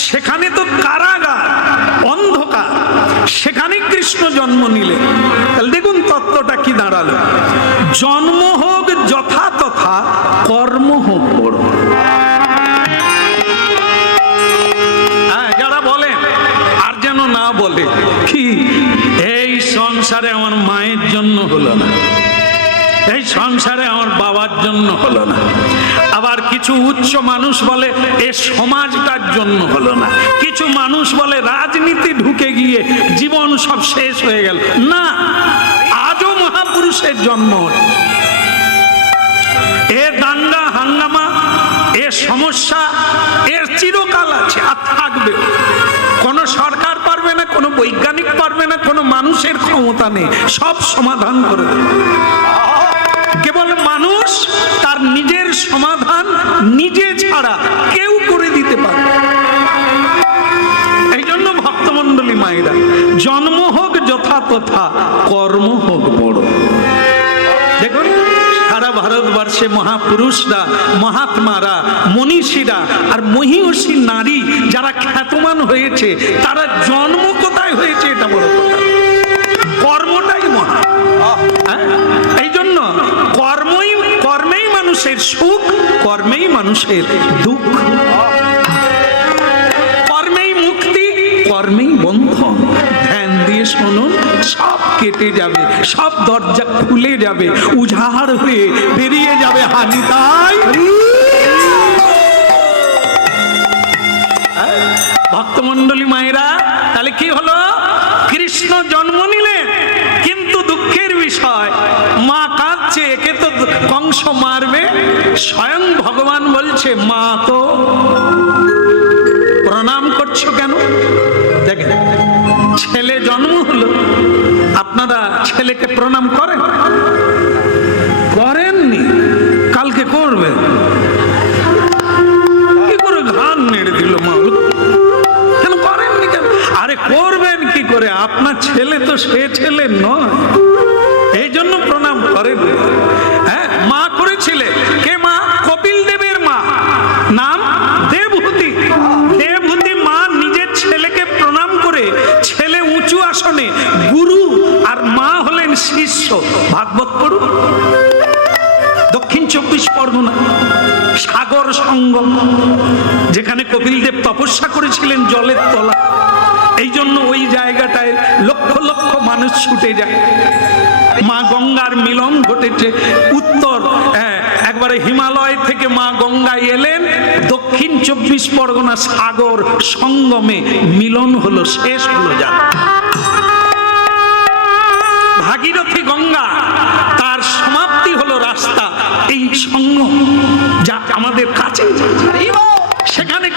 সেখানে তো কারাগার, অন্ধকার, সেখানে কৃষ্ণ জন্ম নিলেন। তাহলে দেখুন তত্ত্বটা কি দাঁড়ালো, জন্ম হোক যথা তথা, কর্ম হোক বড়। যারা বলেন আর যেন না বলে কি, এই সংসারে আমার মায়ের জন্য হলো না, এই সংসারে আমার বাবার জন্য হলো না। আবার কিছু উচ্চ মানুষ বলে এ সমাজটার জন্য হলো না। কিছু মানুষ বলে রাজনীতি ঢুকে গিয়ে জীবন সব শেষ হয়ে গেল। না, আজও মহাপুরুষের জন্ম। এ দাঙ্গা হাঙ্গামা, এ সমস্যা, এর চিরকাল আছে আর থাকবে। কোন সরকার পারবে না, কোন বৈজ্ঞানিক পারবে না, কোন মানুষের ক্ষমতা নেই, সব সমাধান করে দেবে। কেবল মানুষ তার নিজের সমাধান নিজে ছাড়া কেউ করে দিতে পারে। এই জন্য ভক্তমণ্ডলী মায়েরা, জন্ম হোক যথা তথা, কর্ম হোক বড়। দেখুন সারা ভারতবর্ষে মহাপুরুষরা, মহাত্মারা, মনীষীরা আর মহীয়সী নারী যারা খ্যাতমান হয়েছে, তারা জন্ম কোথায় হয়েছে এটা বড় কথা, কর্মটাই মহা। এই জন্য কর্মেই মানুষের সুখ, কর্মেই মানুষের দুঃখ, কর্মেই মুক্তি, কর্মেই বন্ধন। ধ্যান দিয়ে শুনুন, সব কেটে যাবে, সব দরজা খুলে যাবে, উজাড় হয়ে বেরিয়ে যাবে হানি। তাই ভক্তমণ্ডলী মায়েরা, তাহলে কি হলো? কৃষ্ণ জন্ম নিলেন, কিন্তু দুঃখের বিষয় মা কাঁদছে, একে তো কংস মারবে। স্বয়ং ভগবান বলছে, মা তো প্রণাম করছো কেন? দেখেন, ছেলে জন্ম হলো, আপনারা ছেলেকে প্রণাম করেন? করেননি, কালকে করবেন। কি করে ঘান নেড়ে দিল মা, কেন করেননি কেন? আরে করবেন কি করে, আপনার ছেলে তো সে ছেলে নয়, এই জন্য প্রণাম করেন। হ্যাঁ, মা করেছিলেন। কে মা? কপিল দেবের মা, নাম দেবহূতি। দেবহূতি মা নিজের ছেলেকে প্রণাম করে, ছেলে উঁচু আসনে, গুরু আর মা হলেন শিষ্য। ভাগবত পড়ুন, দক্ষিণ 24 পরগনা সাগর সঙ্গম, যেখানে কপিল দেব তপস্যা করেছিলেন জলের তলা। এই জন্য ওই জায়গাটায় লক্ষ লক্ষ মানুষ ছুটে যায়। মা গঙ্গার মিলন ঘটেছে উত্তর, একবারে হিমালয় থেকে মা গঙ্গা এলেন, দক্ষিণ 24 পরগনা সাগর সঙ্গমে মিলন হলো, শেষ হলো। যা ভাগীরথী গঙ্গা, তার সমাপ্তি হলো রাস্তা এই সঙ্গম, যা আমাদের কাছে। সেখানে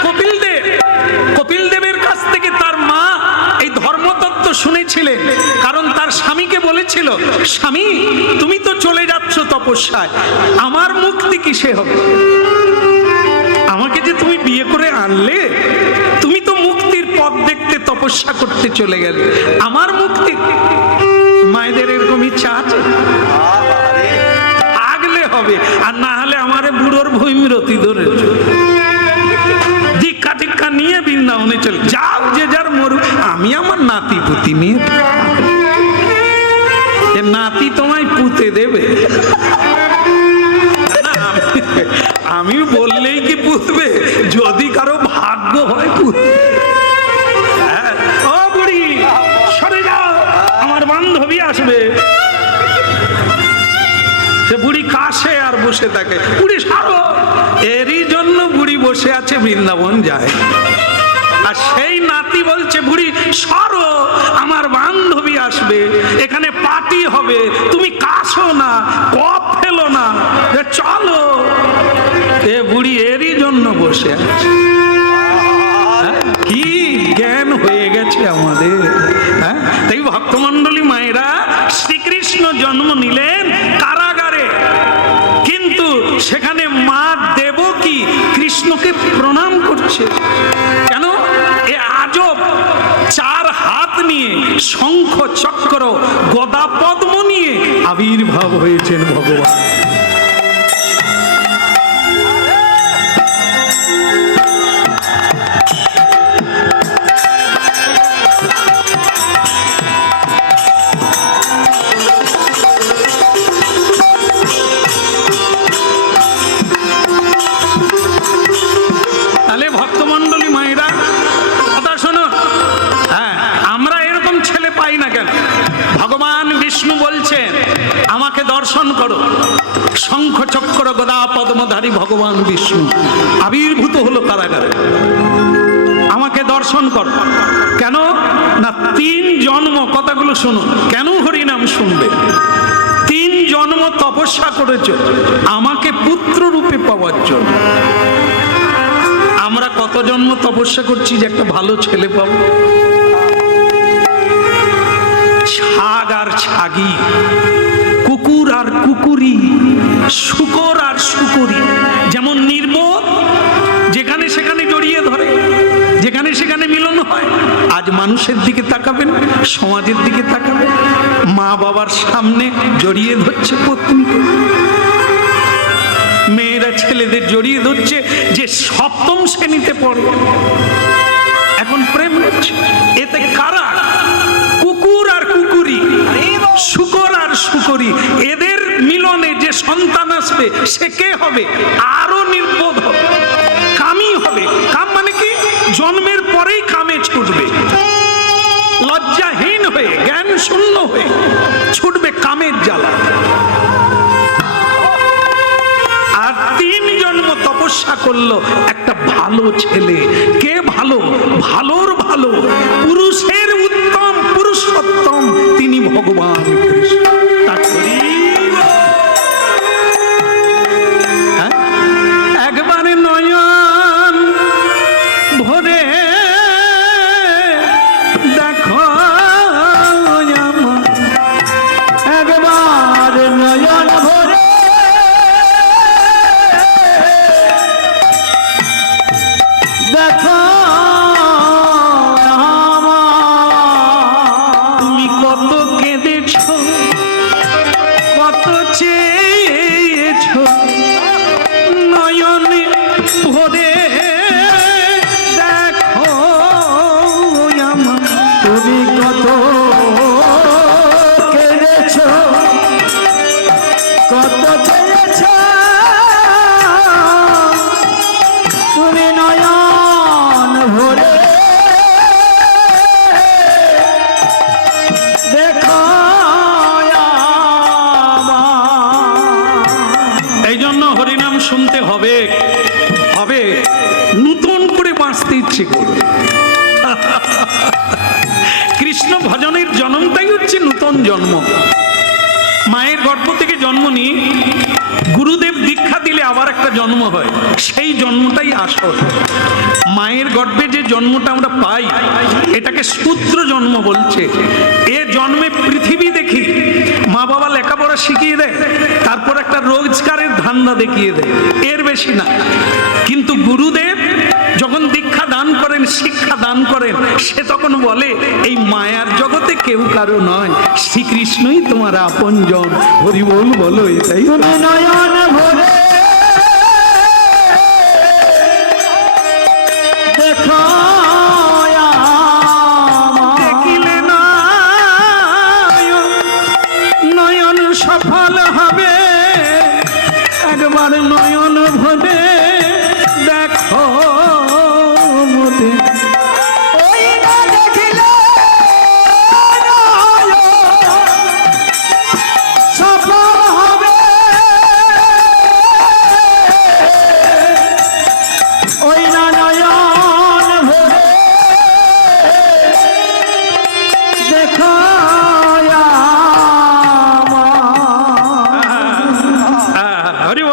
কপিল দেবের কাছ থেকে তার মা এই ধর্মতত্ত্ব শুনেছিলেন, কারণ তার স্বামীকে বলেছিল, স্বামী তুমি তো চলে যাচ্ছ তপস্যায়, আমার মুক্তি কিসে হবে? আমাকে যে তুমি বিয়ে করে আনলে, তুমি তো মুক্তির পথ দেখতে তপস্যা করতে চলে গেলে, আমার মুক্তি। মায়েদের এরকম ইচ্ছা আছে? আগলে হবে, আর না হলে আমারে বুড়োর ভৈমিরতি ধরেছ, দীক্ষা টিক্ষা নিয়ে বৃন্দাবনে চলে যাও, যে যার মরু। আমি আমার নাতি পুতি নিয়ে, নাতি তোমায় পুঁতে দেবে? আমি বললেই কি পুঁতবে? যদি কারো ভাগ্য হয় পুঁতবে। ও বুড়ি সরে যাও, আমার বান্ধবী আসবে। সে বুড়ি কার হাসে আর বসে থাকে, বুড়ি সারো। এরই জন্য বুড়ি বসে আছে, বৃন্দাবন যায়। আর সেই নাতি বলছে, বুড়ি সরো, আমার বান্ধবী আসবে, এখানে পার্টি হবে, তুমি কাশো না, কপ ফেলো না, চলো। এ বুড়ি এরই জন্য বসে আছে। কি জ্ঞান হয়ে গেছে আমাদের। হ্যাঁ, তাই ভক্তমণ্ডলী মায়েরা, শ্রীকৃষ্ণ জন্ম নিলেন কারাগারে, কিন্তু সেখানে মা দেবকী কৃষ্ণকে প্রণাম করছে। কেন? এ আজব 4 হাত নিয়ে, শঙ্খ চক্র গদা পদ্ম নিয়ে আবির্ভাব হয়েছেন ভগবান। ভক্তমণ্ডলী মায়েরা কথা শোনো। হ্যাঁ, আমরা এরকম ছেলে পাই না কেন? ভগবান বিষ্ণু বলছেন, আমাকে দর্শন করো। শঙ্খ চক্র গদা পদ্মধারী ভগবান বিষ্ণু আবির্ভূত হলো কারাগারে, আমাকে দর্শন করো। কেন না? 3 জন্ম, কথাগুলো শুনুন, কেন হরিনাম শুনবে? 3 জন্ম তপস্যা করেছ আমাকে পুত্র রূপে পাওয়ার জন্য। আমরা কত জন্ম তপস্যা করছি যে একটা ভালো ছেলে পাবো? ছাগ আর ছাগি, কুকুর আর কুকুরি, শুকর আর শুকরি যেমন নির্বোধ, যেখানে সেখানে জড়িয়ে ধরে, যেখানে সেখানে মিলন হয়। আজ মানুষের দিকে তাকাবেন, সমাজের দিকে তাকাবেন, মা বাবার সামনে জড়িয়ে ধরছে পত্নীকে, মেয়েরা ছেলেদের জড়িয়ে ধরছে যে 7ম শ্রেণীতে পড়ে, এখন প্রেম হচ্ছে। এতে কারা? কুকুর আর কুকুরি, শুকর আর শুকরি, এদের মিলনে যে সন্তান আসবে সে কে হবে? আরো নির্বোধ হবে, কামই হবে। কাম মানে কি? জন্মের পরেই কামে ছুটবে, লজ্জাহীন হয়ে, জ্ঞান শূন্য হয়ে ছুটবে কামের জ্বালা। আর 3 জন্ম তপস্যা করলো একটা ভালো ছেলে। কে ভালো? ভালোর ভালো, পুরুষের উত্তম, পুরুষোত্তম তিনি ভগবান কৃষ্ণ। একবারে নয়ন ভরে দেখো, একবার নয়ন ভরে দেখো, তুমি কত কেঁদেছ, কত চেয়েছ, নয়নে ভরে দেখো আমার, তুমি কত কেঁদেছ, কত চেয়েছ, তুমি নয়ন ভরে দেখো আমার। এই জন্য হরিনাম শুনতে হবে, হবে নতুন করে বাঁচতে ইচ্ছে করবে। কৃষ্ণ ভজনের জন্মটাই হচ্ছে নতুন জন্ম। মায়ের গর্ভ থেকে জন্ম নিয়ে গুরুদেব দীক্ষা দিলে আবার একটা জন্ম হয়, সেই জন্মটাই আসল। মায়ের গর্ভে যে জন্মটা আমরা পাই এটাকে শূদ্র জন্ম বলছে। এ জন্মে পৃথিবী দেখি, মা বাবা লেখাপড়া শিখিয়ে দেয়, তারপর একটা রোজগারের ধান্দা দেখিয়ে দেয়, এর বেশি না। কিন্তু গুরুদেব যখন দীক্ষা দান করেন, শিক্ষা দান করেন, সে তখন বলে এই মায়ার জগতে কেউ কারো নয়, শ্রীকৃষ্ণই তোমার আপনজন। হরি বল, বলো এটাই। নয়ন ভরে দেখো, দেখিলে নয়ন সফল হবে, একবার নয়ন ভরে দেখো মোদে।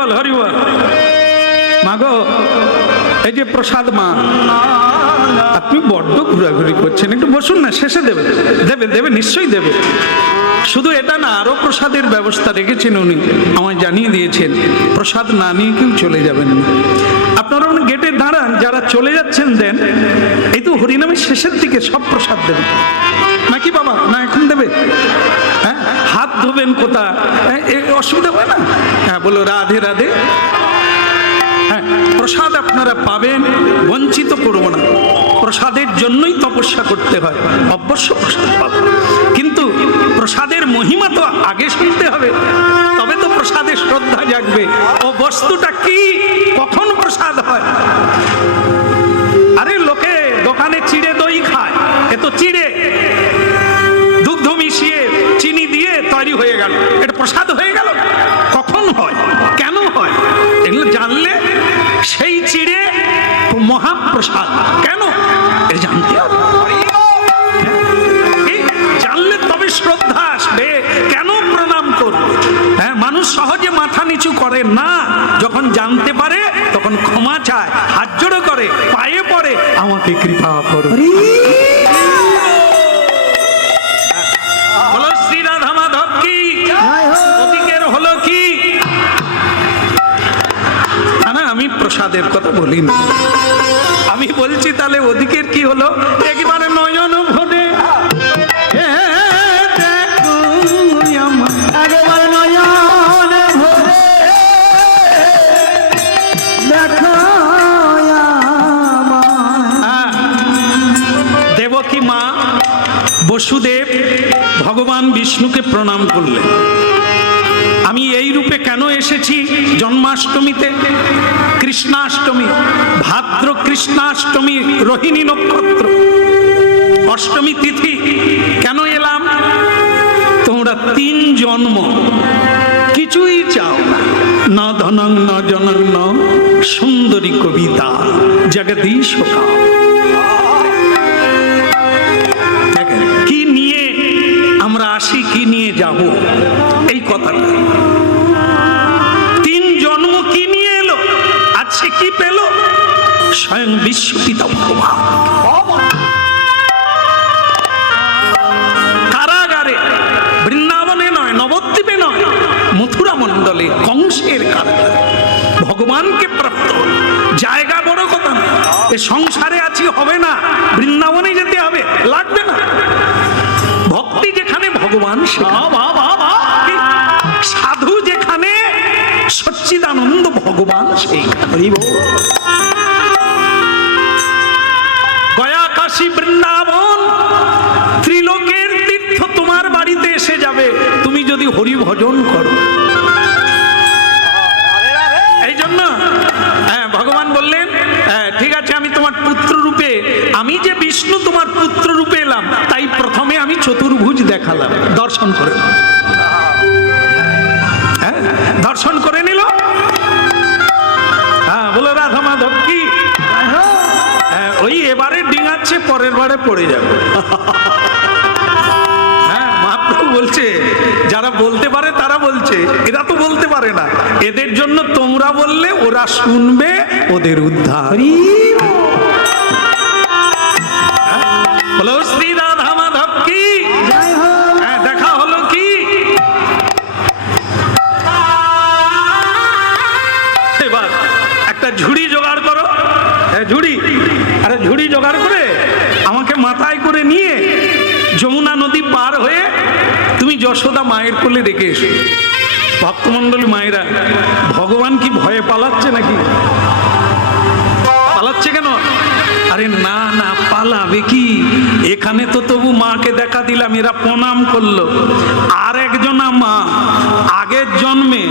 বল, হরি বল। মাগো, এই যে প্রসাদ মা, আপনি বড্ড ঘোরাঘুরি করছেন, একটু বসুন না, শেষে দেবে। দেবে দেবে, নিশ্চয়ই দেবে। শুধু এটা না, আরো প্রসাদের ব্যবস্থা রেখেছেন উনি, আমায় জানিয়ে দিয়েছেন। প্রসাদ না নিয়ে কেউ চলে যাবেন না। আপনারা উনি গেটে দাঁড়ান, যারা চলে যাচ্ছেন দেন। এই তো হরিনামের শেষের দিকে সব প্রসাদ দেবেন নাকি বাবা? না এখন দেবে? হ্যাঁ, হাত ধোবেন কোথা, অসুবিধা হয় না? হ্যাঁ, বলো রাধে রাধে। হ্যাঁ, প্রসাদ আপনারা পাবেন, বঞ্চিত করবো না। প্রসাদের জন্যই তপস্যা করতে হয়, অবশ্য প্রসাদ পাবেন, কিন্তু প্রসাদের মহিমা তো আগে শুনতে হবে, তবে তো প্রসাদের শ্রদ্ধা জাগবে। ও বস্তুটা কি, কখন প্রসাদ হয়? আরে লোকে দোকানে চিড়ে দই খায়, এ তো চিড়ে দুগ্ধ মিশিয়ে চিনি দিয়ে তৈরি হয়ে গেল, এটা প্রসাদ হয়ে গেল? কখন হয়, কেন হয়, এগুলো জানলে সেই চিড়ে মহাপ্রসাদ। কেন এটা জানতে হবে, জানলে তবে শ্রদ্ধা আসবে, কেন প্রণাম করবে। হ্যাঁ, মানুষ সহজে মাথা নিচু করে না, যখন জানতে পারে তখন ক্ষমা চায়, হাত জোড়ো করে, পায়ে পড়ে, আমাকে কৃপা করো। বলো শ্রী রাধা মাধব কি। ওদিকের হলো কি না, আমি প্রসাদের কথা বলিনি, আমি বলছি তাহলে ওদিকের কি হলো। একবারে নয়ন ভরে দেবকী মা বসুদেব ভগবান বিষ্ণুকে প্রণাম করলেন। আমি এই রূপে কেন এসেছি জন্মাষ্টমীতে, কৃষ্ণাষ্টমী, ভাদ্র কৃষ্ণাষ্টমী, রোহিণী নক্ষত্র, অষ্টমী তিথি কেন এলাম? তোমরা 3 জন্ম কিছুই চাও না, ন ধনং ন জনং ন সুন্দরী কবিতা জগদীশ। কি নিয়ে আমরা আসি, কি নিয়ে যাব, এই কথাটা। 3 জন্ম কি নিয়ে এলো, আজ সে কি পেল? স্বয়ং বিশ্বপিতা ভগবান কারাগারে, বৃন্দাবনে নয়, নবদ্বীপে নয়, মথুরা মণ্ডলে কংসের কারাগারে ভগবানকে প্রাপ্ত। জায়গা বড় কথা না, এ সংসারে আছি হবে না, বৃন্দাবনে যেতে হবে, লাগবে না। ভক্তি যেখানে ভগবান, সাধু যেখানে সচ্চিদানন্দ ভগবান সেইখানে। গয়া কাশী বৃন্দাবন ত্রিলোকের তীর্থ তোমার বাড়িতে এসে যাবে তুমি যদি হরি ভজন করো। এই জন্য ভগবান বললেন, ঠিক আছে আমি তোমার পুত্র রূপে, আমি যে বিষ্ণু তোমার পুত্র রূপে এলাম, তাই প্রথমে আমি চতুর্ভুজ দেখালাম, দর্শন করে দর্শন করে নিল। হ্যাঁ, বলো রাধা মাধব কি। ওই এবারে ডিঙাচ্ছে, পরের বারে পড়ে যাবে। হ্যাঁ, মহাপ্রভু বলছে যারা বলতে পারে তারা বলছে, এরা তো বলতে পারে না, এদের জন্য তোমরা বললে ওরা শুনবে, ওদের উদ্ধার। বলো শ্রী রাধা মাধব কি। দেখা হলো কি, এবার একটা ঝুড়ি জোগাড় করো, ঝুড়ি, আরে ঝুড়ি জোগাড় করে আমাকে মাথায় করে নিয়ে যমুনা নদী পার হয়ে তুমি যশোদা মায়ের কোলে রেখে এসো। ভক্তমণ্ডলী মায়েরা, ভগবান কি ভয়ে পালাচ্ছে নাকি? পালাচ্ছে কেন? আরে না না, পালাবে কি, এখানে তো তবু মাকে দেখা দিলাম, এরা প্রণাম করলো। আর একজনা মা আগের জন্মে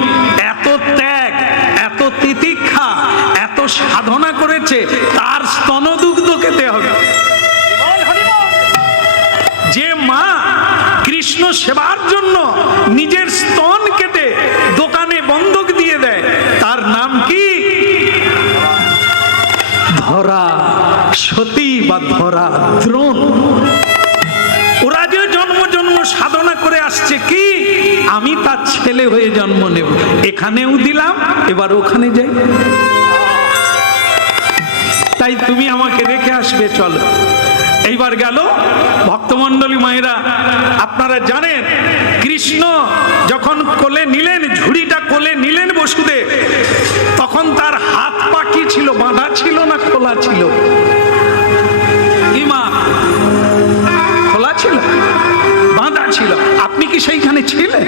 এত ত্যাগ, এত তিতিক্ষা, এত সাধনা করেছে, তার স্তনদুগ্ধ খেতে হবে। যে মা কৃষ্ণ সেবার জন্য নিজের স্তন কেটে দোকানে বন্ধক দিয়ে দেয়, তার নাম কি? ধরা সতী বা ধরা দ্রোণ। ওরা যে জন্ম জন্ম সাধনা করে আসছে কি আমি তার ছেলে হয়ে জন্ম নেব, এখানেও দিলাম এবার ওখানে যাই, তাই তুমি আমাকে রেখে আসবে, চলো। এইবার গেল ভক্তমণ্ডলী মায়েরা, আপনারা জানেন কৃষ্ণ যখন কোলে নিলেন, ঝুড়িটা কোলে নিলেন বসুদেব, তখন তার হাত পা কি ছিল, বাঁধা ছিল না খোলা ছিল? মা খোলা ছিল, বাঁধা ছিল। আপনি কি সেইখানে ছিলেন?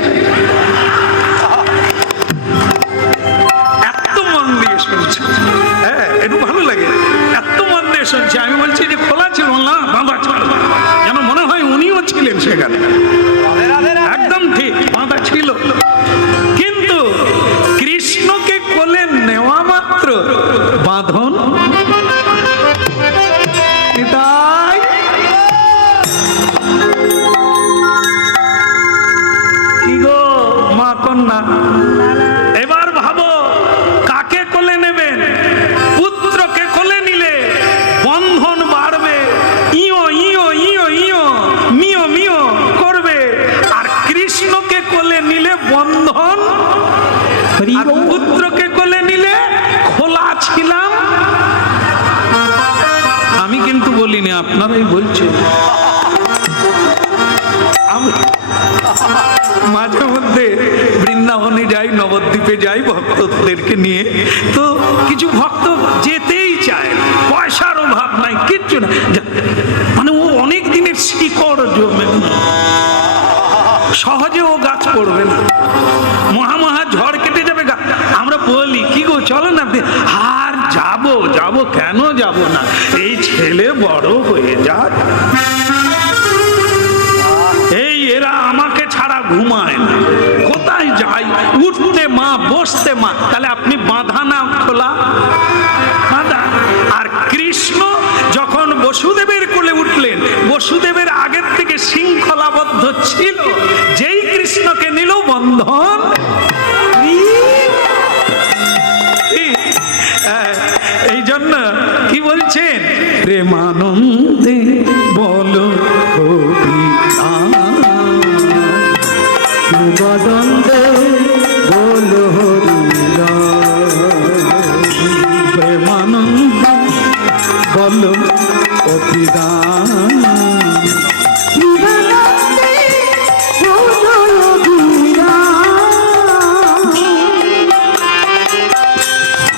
এত মন দিয়ে শুনছে, হ্যাঁ একটু ভালো লাগে, এত মন দিয়ে শুনছে। আমি বলছি যে খোলা ছিল না, বাঁধা ছিল, যেন মনে হয় উনিও ছিলেন সেখানে। একদম ঠিক, বাঁধা ছিল। কিন্তু কৃষ্ণকে কোলে নেওয়া মাত্র বাঁধন, তাই কি গো মা কন্যা, এবার ভাবো কাকে কোলে নেবেন? পুত্রকে কোলে নিলে বন্ধন বাড়বে, ইয়ো ইয়ো ইয়ো ইয়ো মিও মিও করবে, আর কৃষ্ণকে কোলে নিলে বন্ধন, আর পুত্রকে কোলে নিলে খোলা ছিলাম। আমি কিন্তু বলিনি, আপনারাই বলছেন। মাঝে মধ্যে বৃন্দাবনে যাই, নবদ্বীপে যাই ভক্তদেরকে নিয়ে, তো কিছু ভক্ত যেতেই চায়, পয়সার অভাব নাই, কিচ্ছু না, মানে ও অনেক দিনের শিকড় জমে, সহজে ও গাছ পড়বে না, মহা ঝড় কেটে যাবে। আমরা বলি কি গো চলো না, আর যাবো যাবো, কেন যাব না, এই ছেলে বড় হয়ে যাক, এই এরা আমাকে ছাড়া ঘুমায় না, কোথায় যাই, উঠতে মা বসতে মা। তাহলে আপনি বাঁধা না খোলা? বাঁধা। আর কৃষ্ণ যখন বসুদেবের কোলে উঠলেন, বসুদেবের আগের থেকে শৃঙ্খলাবদ্ধ ছিল, যেই কৃষ্ণকে নিল বন্ধন। এই জন্য কি বলছেন, প্রেমানন্দে বলো বদন্দে বলো প্রেমানন্দে বলো অভিদান,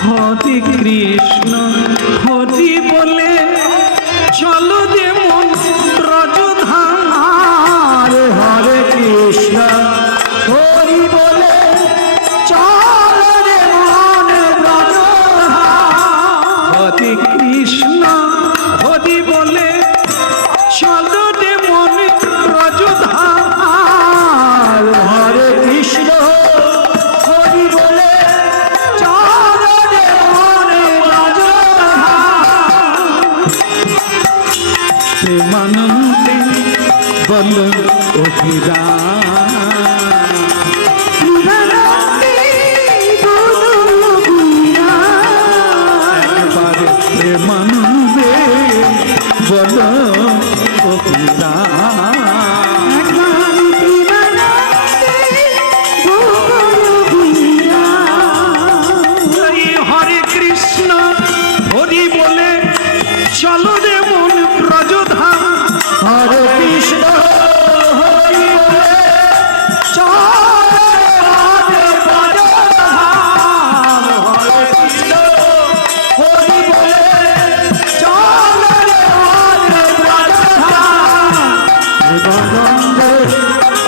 হরে কৃষ্ণ হরি বলে চলো যেমন ব্রজধাম, হরে কৃষ্ণ হরি বলে চলো যেমন ব্রজধাম, হরে কৃষ্ণ হরি বলে চলো যেমন ব্রজধাম, হরে কৃষ্ণ হরি বলে চলো যেমন ব্রজধাম, প্রেমানন্দে বলো অভিদান, একবারে প্রেমানন্দে বলো অভিদান। হরে কৃষ্ণ হরি বলে চলো যেমন ব্রজধাম, হরে কৃষ্ণ হরি বলে চলো ব্রজধাম, হরে কৃষ্ণ হরি বলে চলো ব্রজধাম, বদন্দে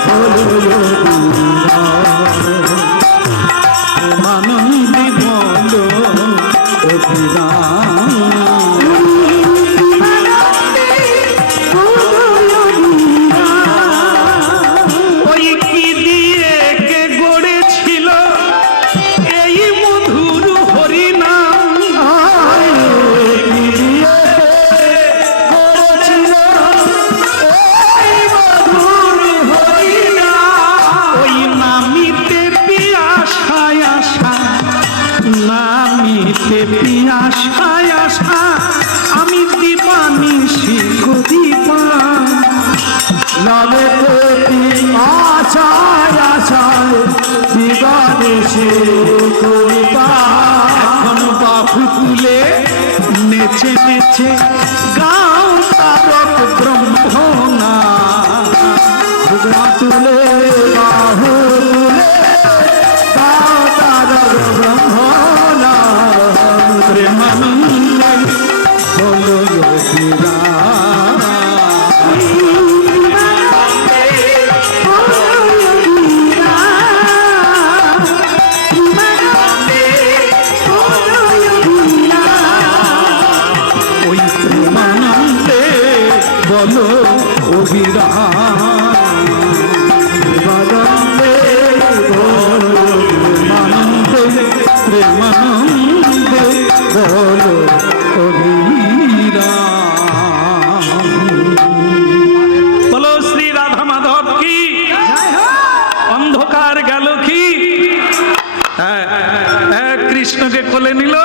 বলো প্রেমানন্দে বলো অভিদান। ওই কি দিয়ে কে গড়েছিল এই মধুর হরিনাম, ওই নামিতে পিয়াসায় আসা, নামিতে পিয়াসায় আসা, আমি দিবানিশি করি পান, লাভে প্রতি আশায় আশায় জীবনে সে করিতা এখন বাহু তুলে নেচে নেচে গাও তারক ব্রহ্মণা। তুলে বাহু তুলে গাও তারক ব্রহ্মণা প্রেমানন্দে বলো যোগীরা ওই প্রেমানন্দে বলো অভিরা। প্রেমানন্দে বলো প্রেমানন্দে প্রেমানন্দে বলো অভিরা। বলো শ্রী রাধা মাধব কি, অন্ধকার গেল কি। হ্যাঁ, হ্যাঁ, কৃষ্ণকে কোলে নিল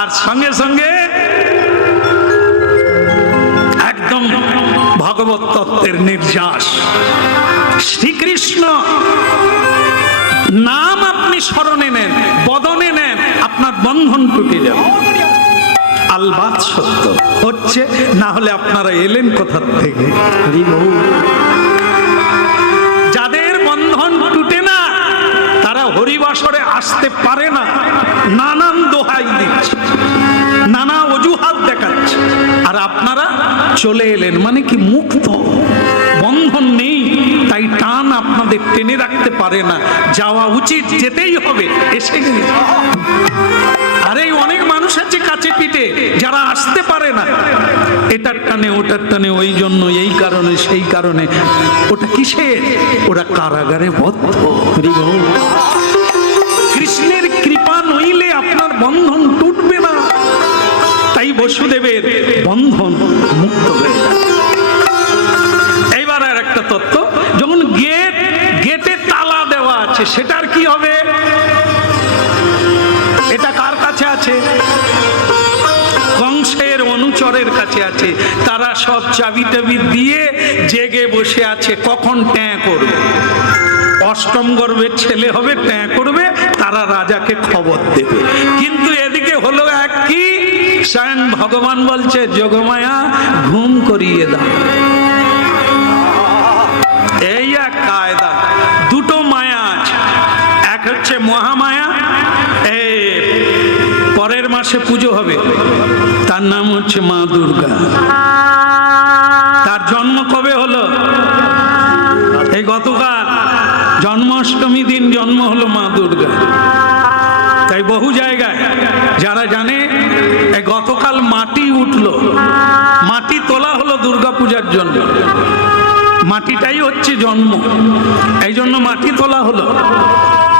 আর সঙ্গে সঙ্গে একদম ভগবত তত্ত্বের নির্যাস। শ্রীকৃষ্ণ নাম আপনি স্মরণে নেন, বদনে নেন, আপনার বন্ধন টুটে যাবে। আলবাত সত্য হচ্ছে, না হলে আপনারা এলেন কোথা থেকে? যাদের বন্ধন টুটে না তারা হরিবাসরে আসতে পারে না। নানান দোহাই দিচ্ছে, নানা অজুহাত দেখাচ্ছে, আর আপনারা চলে এলেন মানে কি মুক্ত। বন্ধন নেই, তাই টান আপনাদের টেনে রাখতে পারে না। যাওয়া উচিত, যেতেই হবে, এসে গেলে। আরে অনেক মানুষ আছে কাছে পিঠে যারা আসতে পারে না, এটার টানে ওটার টানে, ওই জন্য এই কারণে সেই কারণে। ওটা কিসের? ওরা কারাগারে বদ্ধ। কৃষ্ণের কৃপা নইলে আপনার বন্ধন টুটবে না। তাই বসুদেবের বন্ধন মুক্ত হয়ে যায়। এইবার আর একটা তত্ত্ব, যখন গেটে তালা দেওয়া আছে সেটার কি হবে? এটা কার কাছে আছে? কংসের অনুচরের কাছে আছে। তারা সব চাবি টাবি দিয়ে জেগে বসে আছে, কখন ট্যাঁ করবে। অষ্টম গর্ভের ছেলে হবে, ট্যাঁ করবে, তারা রাজাকে খবর দেবে। কিন্তু এদিকে হলো এক কি, স্বয়ং ভগবান বলছে যোগমায়া ঘুম করিয়ে দাও। এই এক কায়দা। দুটো মায়া আছে, এক হচ্ছে মহামায়া, পরের মাসে পুজো হবে, তার নাম হচ্ছে মা দুর্গা। তার জন্ম কবে হলো? এই গতকাল জন্মাষ্টমী দিন জন্ম হলো মা দুর্গা। তাই বহু জায়গায় যারা জানে এই গতকাল মাটি উঠলো, মাটি তোলা হলো দুর্গা পূজার জন্য। মাটিটাই হচ্ছে জন্ম, এই জন্য মাটি তোলা হলো।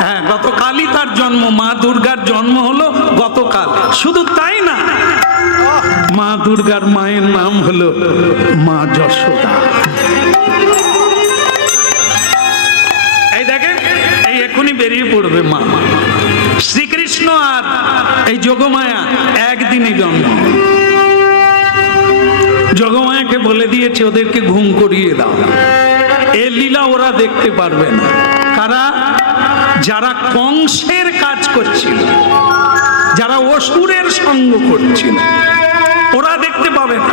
হ্যাঁ, গতকালই তার জন্ম, মা দুর্গার জন্ম হলো গতকাল। শুধু তাই না, মা দুর্গার মায়ের নাম হলো মা যশোদা। এই দেখেন, এই এখনই বেরিয়ে পড়বে মা। শ্রীকৃষ্ণ আর এই যোগমায়া একদিনে জন্ম। যোগমায়াকে বলে দিয়েছে ওদেরকে ঘুম করিয়ে দাও। এ লীলা ওরা দেখতে পারবে না। কারা? যারা কংসের কাজ করছিল, যারা অসুরের সঙ্গ করছিল, ওরা দেখতে পাবে না।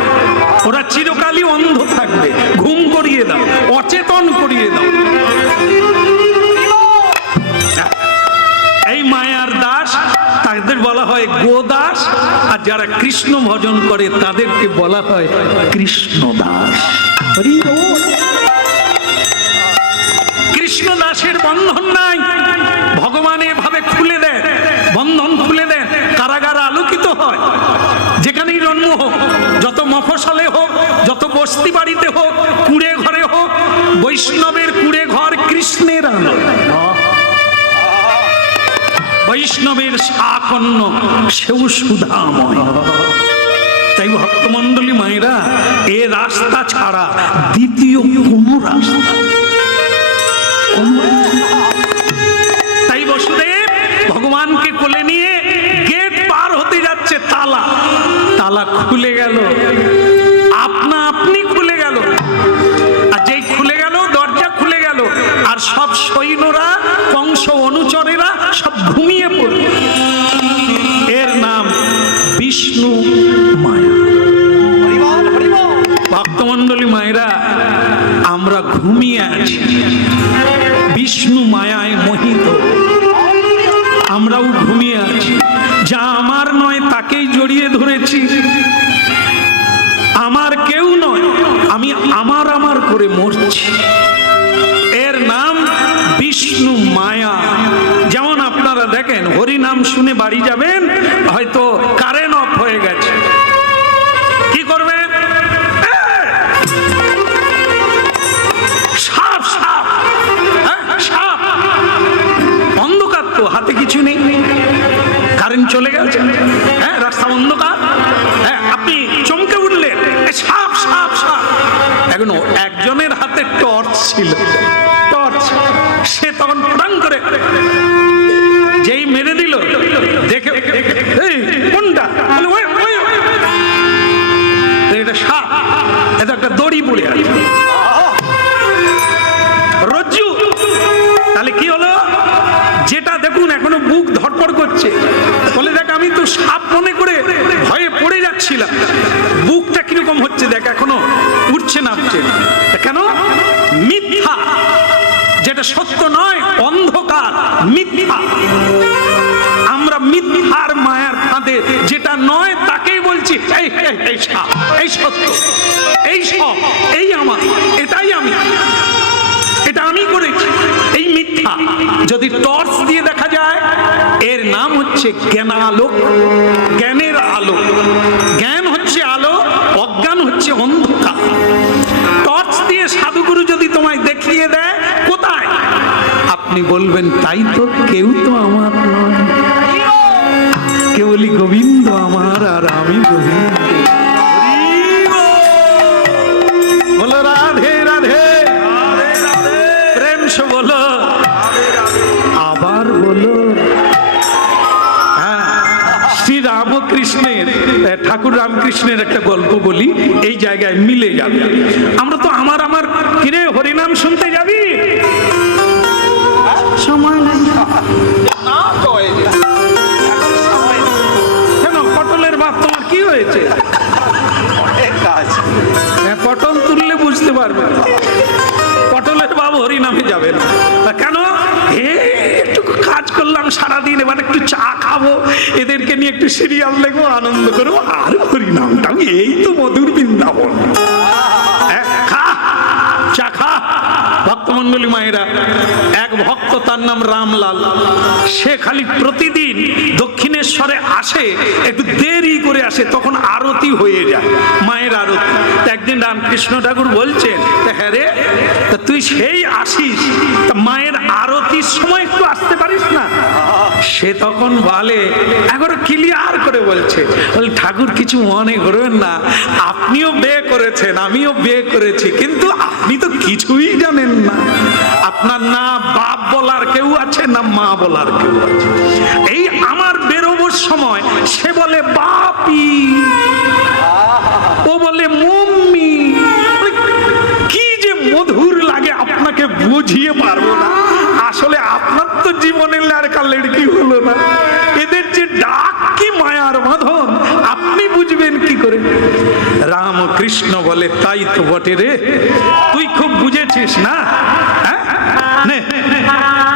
ওরা চিরকালই অন্ধ থাকবে। ঘুম করিয়ে দাও, অচেতন করিয়ে দাও। এই মায়ার দাস, তাদের বলা হয় গোদাস, আর যারা কৃষ্ণ ভজন করে তাদেরকে বলা হয় কৃষ্ণ দাস। কৃষ্ণ দাসের বন্ধন নাই, ভগবান এভাবে খুলে দেন, বন্ধন খুলে দেন, কারাগার আলোকিত হয়। যেখানেই জন্ম হোক, যত মফস্বলে হোক, যত বস্তি বাড়িতে হোক, কুড়ে ঘরে হোক, বৈষ্ণবের কুড়ে ঘর কৃষ্ণের আলো। বৈষ্ণবের সাকন্য সেও সুধাময়। তাই ভক্তমণ্ডলী মায়েরা, এ রাস্তা ছাড়া দ্বিতীয় কোন রাস্তা। তাই বসুদেব ভগবানকে কোলে নিয়ে গেট পার হতে যাচ্ছে, তালা তালা খুলে গেল, আপনা আপনি খুলে গেল। আর যেই খুলে আমার নয় তাকেই জড়িয়ে ধরেছি, আমার কেউ নয়, আমি আমার আমার করে মরছি। এর নাম বিষ্ণু মায়া। যেমন আপনারা দেখেন হরিনাম শুনে বাড়ি যাবেন, হয়তো কারেন্ট অফ হয়ে গেছে, কি করবেন? সাপ সাপ, সাপ, অন্ধকার তো, হাতে কিছু নেই, কারেন্ট চলে গেছে, হ্যাঁ রাস্তা অন্ধকার, হ্যাঁ আপনি চমকে উঠলেন, সাপ সাপ সাপ। এখন একজনের হাতে টর্চ ছিল, টর্চ, সে তখন প্রাং করে যেই মেরে দিল, দেখে এই কোনটা, এটা সাপ, এটা একটা দড়ি পড়ে আছে, রজ্জু। তাহলে কি হলো? যেটা দেখুন এখনো বুক ধড়ফড় করছে, বলে দেখ আমি তো সাপ মনে করে ভয়ে পড়ে যাচ্ছিলাম, বুকটা কিরকম হচ্ছে দেখ, এখনো উঠছে নামছে কেন? মিথ্যা, যেটা সত্য নয়, অন্ধকার, মিথ্যা। আমরা মিথ্যার মায়ার ফাঁদে, যেটা নয় তাকেই বলছি এই এই সাপ, এই সত্য, এই সব, এই আমার, এটাই আমি, এটা আমি করেছি, এই মিথ্যা। যদি টর্চ দিয়ে দেখা যায়, এর নাম হচ্ছে জ্ঞানালোক, জ্ঞানের আলো। জ্ঞান হচ্ছে আলো, অজ্ঞান হচ্ছে অন্ধকার। টর্চ দিয়ে সাধুগুরু যদি তোমায় দেখিয়ে দেয় কোথায়, আপনি বলবেন তাই তো, কেউ তো আমার নয়, কেবলই গোবিন্দ আমার আর আমি গোবিন্দ। বলো রাধে রাধে, প্রেম সে বলো, আবার বলো। হ্যাঁ, শ্রী রামকৃষ্ণের, ঠাকুর রামকৃষ্ণের একটা গল্প বলি, এই জায়গায় মিলে যাবে। আমরা তো আমার আমার কিরে হরিনাম শুনতে যাবি, সময় নাই না, কেন? পটলের বাপ তোমার কি হয়েছে? পটল তুললে বুঝতে পারবে, পটলের বাপ হরিনামে যাবে না কেন? একটু কাজ করলাম সারাদিন, এবার একটু চা খাবো, এদেরকে নিয়ে একটু সিরিয়াল দেখবো, আনন্দ করবো, আর হরিনামটা এই তো মধুর বৃন্দাবন। খা চা খা। ভক্তমন্ডলী মায়েরা, এক ভক্ত, তার নাম রামলাল, সে খালি প্রতিদিন দক্ষিণেশ্বরে আসে, একটু দেরি করে আসে, তখন আরতি হয়ে যায়, মায়ের আরতি। একদিন রামকৃষ্ণ ঠাকুর বলছেন, হ্যাঁ রে তুই সেই আসিস, মায়ের আরতির সময় একটু আসতে পারিস না? সে তখন বলে, একবার ক্লিয়ার করে বলছে, ঠাকুর কিছু মনে করবেন না, আপনিও বিয়ে করেছেন, আমিও বিয়ে করেছি, কিন্তু আপনি তো কিছুই জানেন না, আপনার না বাপ বলার কেউ আছে, না মা বলার কেউ আছে। এই আমার বেরোবার সময় সে বলে বাপি, ও বলে মম্মি, কি যে মধুর লাগে আপনাকে বুঝিয়ে পারবো না। আসলে আপনার তো জীবনে লড়কা লড়কি হলো না, এদের যে ডাক কি মায়ার বাঁধন, আপনি বুঝবেন কি করে? রামকৃষ্ণ বলে, তাই তো বটে রে, তুই খুব বুঝেছিস না,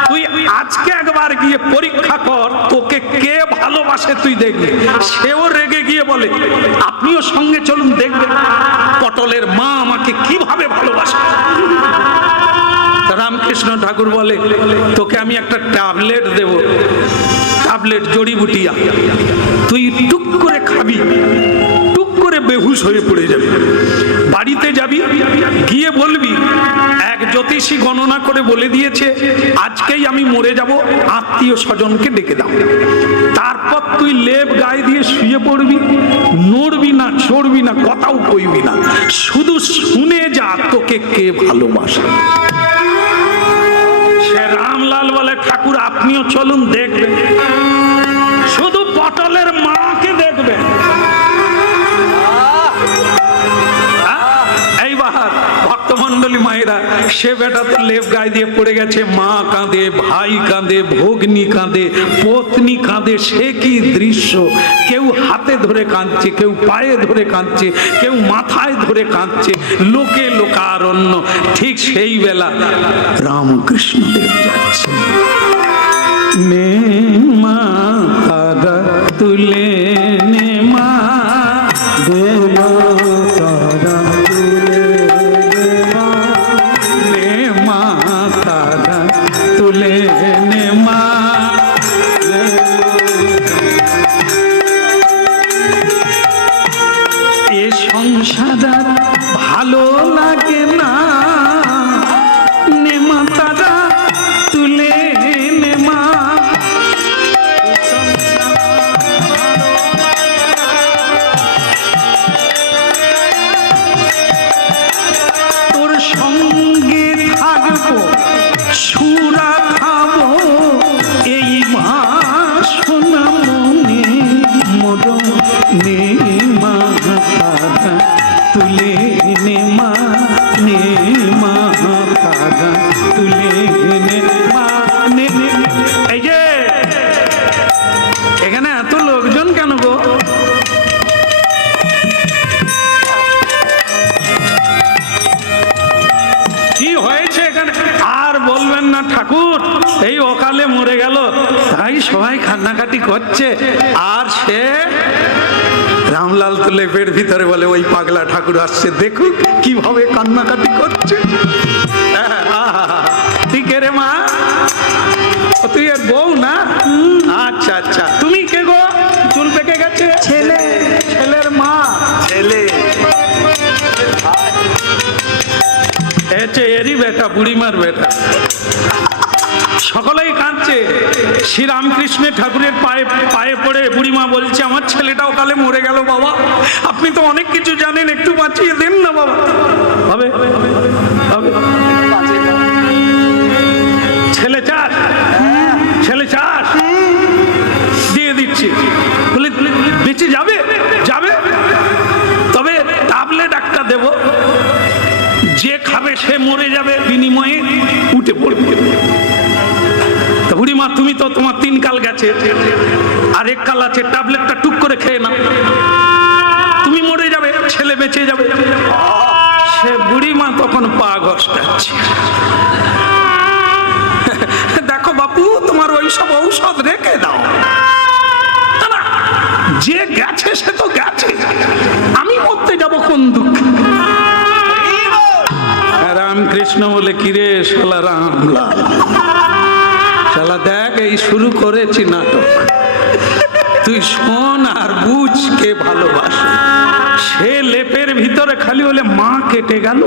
তুই আজকে একবার গিয়ে পরীক্ষা কর, তোকে কে ভালোবাসে তুই দেখবি। সেও রেগে গিয়ে বলে, আপনিও সঙ্গে চলুন দেখবেন পটলের মা আমাকে কিভাবে ভালোবাসে। রামকৃষ্ণ ঠাকুর বলে, তোকে আমি একটা ট্যাবলেট দেব, ট্যাবলেট জড়িবুটিয়া, তুই টুক করে খাবি, টুক করে বেহুশ হয়ে পড়ে যাবি, বাড়িতে যাবি, গিয়ে বলবি এক জ্যোতিষী গণনা করে বলে দিয়েছে আজকেই আমি মরে যাব, আত্মীয় স্বজনকে ডেকে দাও। তারপর তুই লেপ গায়ে দিয়ে শুয়ে পড়বি, নড়বি না, চড়বি না, কথাও কইবি না, শুধু শুনে যা তোকে কে ভালোবাসে। সে রামলাল বলে, ঠাকুর আপনিও চলুন দেখবেন, শুধু পটলের মাকে দেখবেন। ভক্তমন্ডলী মায়েরা, সে বেটা তো লেপ গায়ে দিয়ে পড়ে গেছে, মা কাঁদে, ভাই কাঁদে, ভগ্নী কাঁদে, পত্নী কাঁদে, সে কি দৃশ্য! কেউ হাতে ধরে কাঁদছে, কেউ পায়ে ধরে কাঁদছে, কেউ মাথায় ধরে কাঁদছে, লোকে লোকারণ্য। ঠিক সেই বেলা রামকৃষ্ণ দেব যাচ্ছে, নে মাতা তুলে নে মা, দেব তারা তুলে দেবা, নে মা তারা তুলে নে মা। এ সংসার আর ভালো লাগে না, নে মা তারা তুলে নে মা। তোর সঙ্গে থাকবো, সুরা খাবো, এই বাসনা মনে মোর, নে মা তারা তুলে নে মা, নে মা তারা তুলে নে মা, নে নে। এই যে এখানে এত লোকজন কেন গো? কি হয়েছে এখানে? আর বলবেন না ঠাকুর এই অকালে মরে গেল, তাই সবাই কান্নাকাটি করছে। আর সে রামলাল তো লেপের ভিতরে বলে ওই পাগলা ঠাকুর আসছে, দেখুক কিভাবে কান্নাকাটি করছে। তুই কে রে মা? ও তুই এর বউ না? আচ্ছা আচ্ছা, তুমি কে গো? চুল পেকে গেছে। ছেলে, ছেলের মা। ছেলে এরই বেটা, বুড়িমার বেটা। সকলেই কাঁদছে। শ্রী রামকৃষ্ণের ঠাকুরের পায়ে পায়ে পড়ে বুড়িমা বলছে, আমার ছেলেটাও কালে মরে গেল বাবা, আপনি তো অনেক কিছু জানেন, একটু বাঁচিয়ে দেন না বাবা। হবে হবে, ছেলে চাস, ছেলে চাস, দিয়ে দিচ্ছি। বলে বেঁচে যাবে, যাবে, তবে ট্যাবলেট একটা দেব, যে খাবে সে মরে যাবে, বিনিময়ে উঠে পড়বে। বুড়িমা তুমি তো, তোমার 3 কাল গেছে, আর 1 কাল আছে, ট্যাবলেটটা টুক করে খেয়ে না, তুমি মরে যাবে, ছেলে বেঁচে যাবে। সে বুড়িমা তখন পা ঘষটাচ্ছে। দেখো বাপু, তোমার ওই সব ঔষধ রেখে দাও। না, যে গেছে সে তো গেছে, আমি মরতে যাব কোন দুঃখ। রামকৃষ্ণ বলে, কিরে শালা রামলাল, শালা দেখ এই শুরু করেছি নাটক, তুই শোন আর বুঝ কে ভালোবাসে। সে লেপের ভিতরে খালি বলে মা কেটে গেল,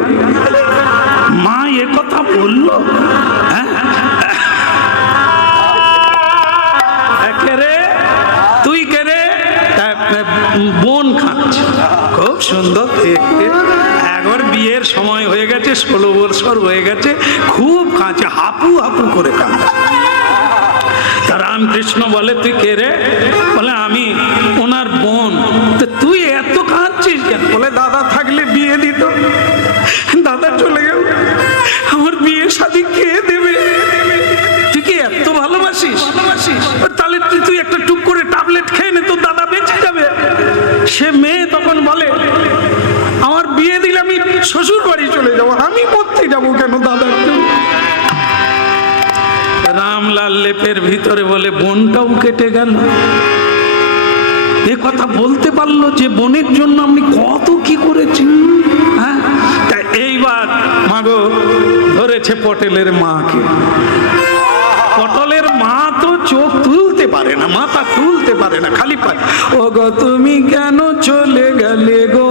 মা এ কথা বললো, রে তুই কে রে? বোন খাচ্ছে, খুব সুন্দর দেখতে, একবার বিয়ের সময় হয়ে গেছে, 16 বছর হয়ে গেছে, খুব কাঁচে, হাপু হাপু করে কাঁদছে। তা রামকৃষ্ণ বলে, তুই কে রে? বলে আমি ওনার বোন। তো তুই এত কাঁদছিস কেন? বলে দাদা থাকলে বিয়ে দিত, দাদা চলে গেল, আমার বিয়ে শাদী কে দেবে? তুই কি এত ভালোবাসিস? তাহলে তুই একটা টুক করে ট্যাবলেট খেয়ে নে, তোর দাদা বেঁচে যাবে। সে মেয়ে তখন বলে, আমার বিয়ে দিলে আমি শ্বশুর বাড়ি চলে যাবো, আমি মরতে যাবো কেন দাদার জন্য? রামলাল লেপের ভিতরে বলে, বোনটাও কেটে গেল। এ কথা বলতে পারলো যে বোনের জন্য আমি কত কি করেছি। হ্যাঁ, তাই এইবার মাগো ধরেছে পটেলের মাকে। পটলের মা তো চোখ তুলতে পারে না, মাথা তুলতে পারে না, খালি পায়, ও গো তুমি কেন চলে গেলে গো।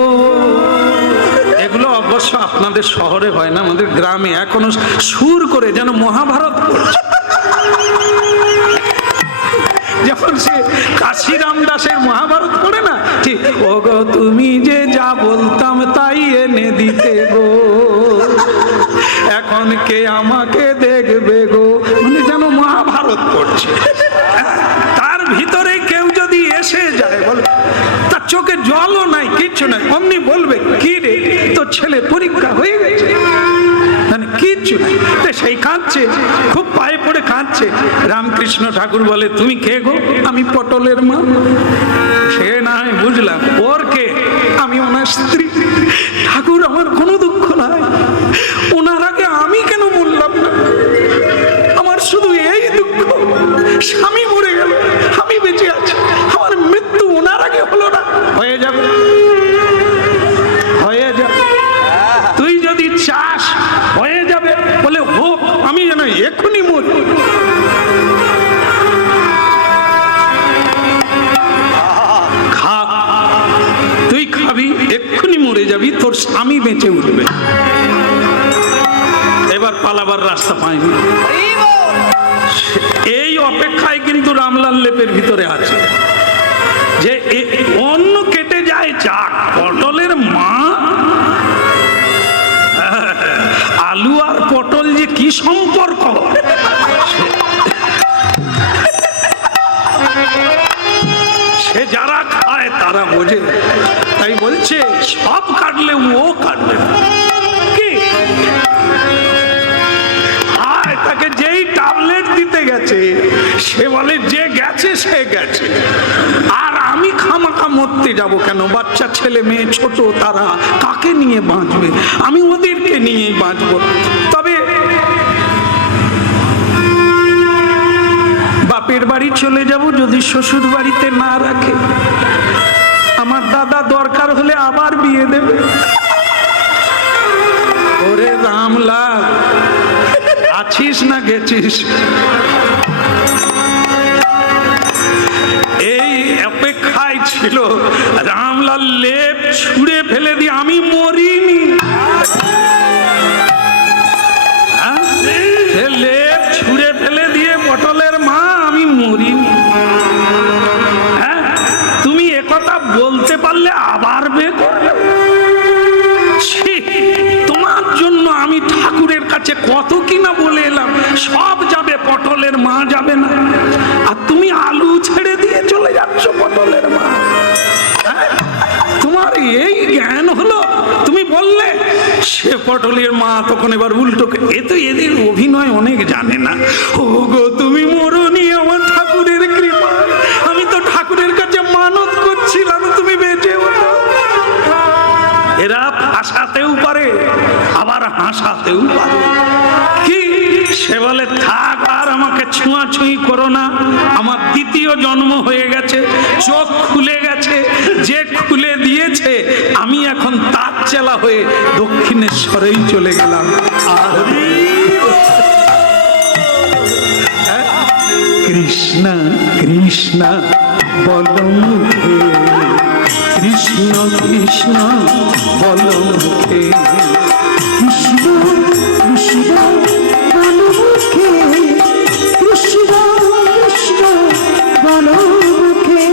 এগুলো অবশ্য আপনাদের শহরে হয় না, আমাদের গ্রামে এখনো সুর করে যেন মহাভারত পড়ছে। যখন সে কাশিরাম দাসের মহাভারত পড়ে না, ঠিক, ও গো তুমি যে যা বলতাম তাই এনে দিতে গো, এখন কে আমাকে দেখবে গো, মানে যেন মহাভারত পড়ছে। তার ভিতরে কেউ যদি এসে যায়, বলে তার চোখে জলও নাই, কিচ্ছু নাই, অমনি বলবে, কি রে তোর ছেলে পরীক্ষা হয়ে গেছে, মানে কিচ্ছু নাই। সেই কাঁদছে, খুব পায়ে পড়ে কাঁদছে। রামকৃষ্ণ ঠাকুর বলে, তুমি কে গো? আমি পটলের মা। সে না হয় বুঝলাম, ওর কে? আমি ওনার স্ত্রী। ঠাকুর আমার কোনো দুঃখ নাই, ওনার আগে আমি কেন মরলাম না? আমার শুধু এই দুঃখ, স্বামী মরে গেল, আমি বেঁচে আছি, আমার যাবি, তোর স্বামী বেঁচে উঠবে। এবার পালাবার রাস্তা পায়নি। এই অপেক্ষায় কিন্তু রামলাল লেপের ভিতরে আছে যে অন্য কেটে যায় যাক, পটলের মা, আলু আর পটল যে কি সম্পর্ক সে যারা খায় তারা বোঝে। তাই বলছে সব কাটলে ও কাটবে কি, তাকে যেই ট্যাবলেট দিতে গেছে সে বলে যে গেছে সে গেছে, আর আমি খামাখা মরতে যাব কেন? বাচ্চা ছেলে মেয়ে ছোট, তারা কাকে নিয়ে বাঁচবে? আমি ওদেরকে নিয়েই বাঁচব। তবে বাপের বাড়ি চলে যাব, যদি শ্বশুর বাড়িতে না রাখে আমার দাদা দরকার হলে আবার বিয়ে দেবে। ওরে রামলাল, আছিস না গেছিস? এই অপেক্ষায় ছিল রামলাল লেপ ছুঁড়ে ফেলে দিয়ে আমি মরিনি। লেপ ছুঁড়ে ফেলে দিয়ে পটলের মা আমি মরিনি। হ্যাঁ, তুমি একথা বলতে পারলে আবার বিয়ে করবে? তোমার জন্য আমি ঠাকুরের কাছে কত কিনা বলে এলাম, সব যাবে, পটলের মা যাবে না। আর তুমি আলু ছেড়ে দিয়ে চলে যাচ্ছ পটলের মা। তোমার এই জ্ঞান হলো? তুমি বললে সে পটলের মা তখন এবার উল্টো, এ তো এদের অভিনয় অনেক জানে না। ও গো, তুমি মরনি আমার ঠাকুরের কৃপা, আমি তো ঠাকুরের কাছে মানত করছিলাম তুমি বেঁচে ওঠো। এরা হাসাতেও পারে আবার হাসাতেও পারে। কি সে বলে থাক, আর আমাকে ছোঁয়াছুঁই করো না, আমার দ্বিতীয় জন্ম হয়ে গেছে, চোখ খুলে গেছে, যে খুলে দিয়েছে আমি এখন তার চেলা হয়ে দক্ষিণেশ্বরেই চলে গেলাম। কৃষ্ণ কৃষ্ণ বলো মুখে, কৃষ্ণ কৃষ্ণ বলো মুখে, কৃষ্ণ কৃষ্ণ বলো মুখে, কৃষ্ণ কৃষ্ণ বলো মুখে।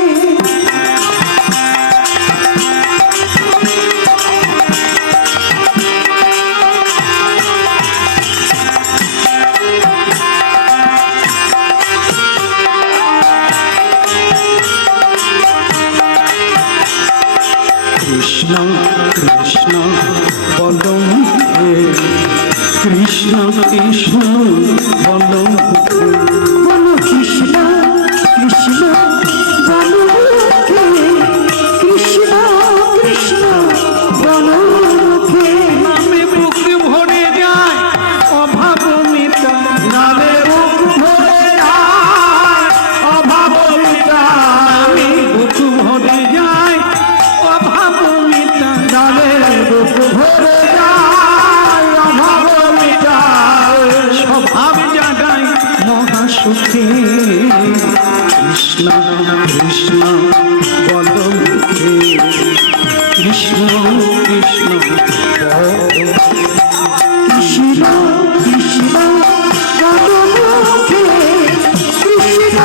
কৃষ্ণ কৃষ্ণ বলো মুখে, কৃষ্ণ কৃষ্ণ বলো মুখে, বলো কৃষ্ণ কৃষ্ণ বলো মুখে, কৃষ্ণ কৃষ্ণ বলো মুখে। নামে বুক ভরে যায় অভাব মিটায়, নামে বুক ভরে যায় অভাব মিটায়, নামে বুক ভরে যায় অভাব মিটায়, নামে বুক ভরে যায় অভাব মিটায়, স্বভাব জাগায় মহাসুখী। কৃষ্ণ কৃষ্ণ বলো মুখে, কৃষ্ণ কৃষ্ণ বলো। কৃষ্ণ কৃষ্ণ বলো মুখে, কৃষ্ণ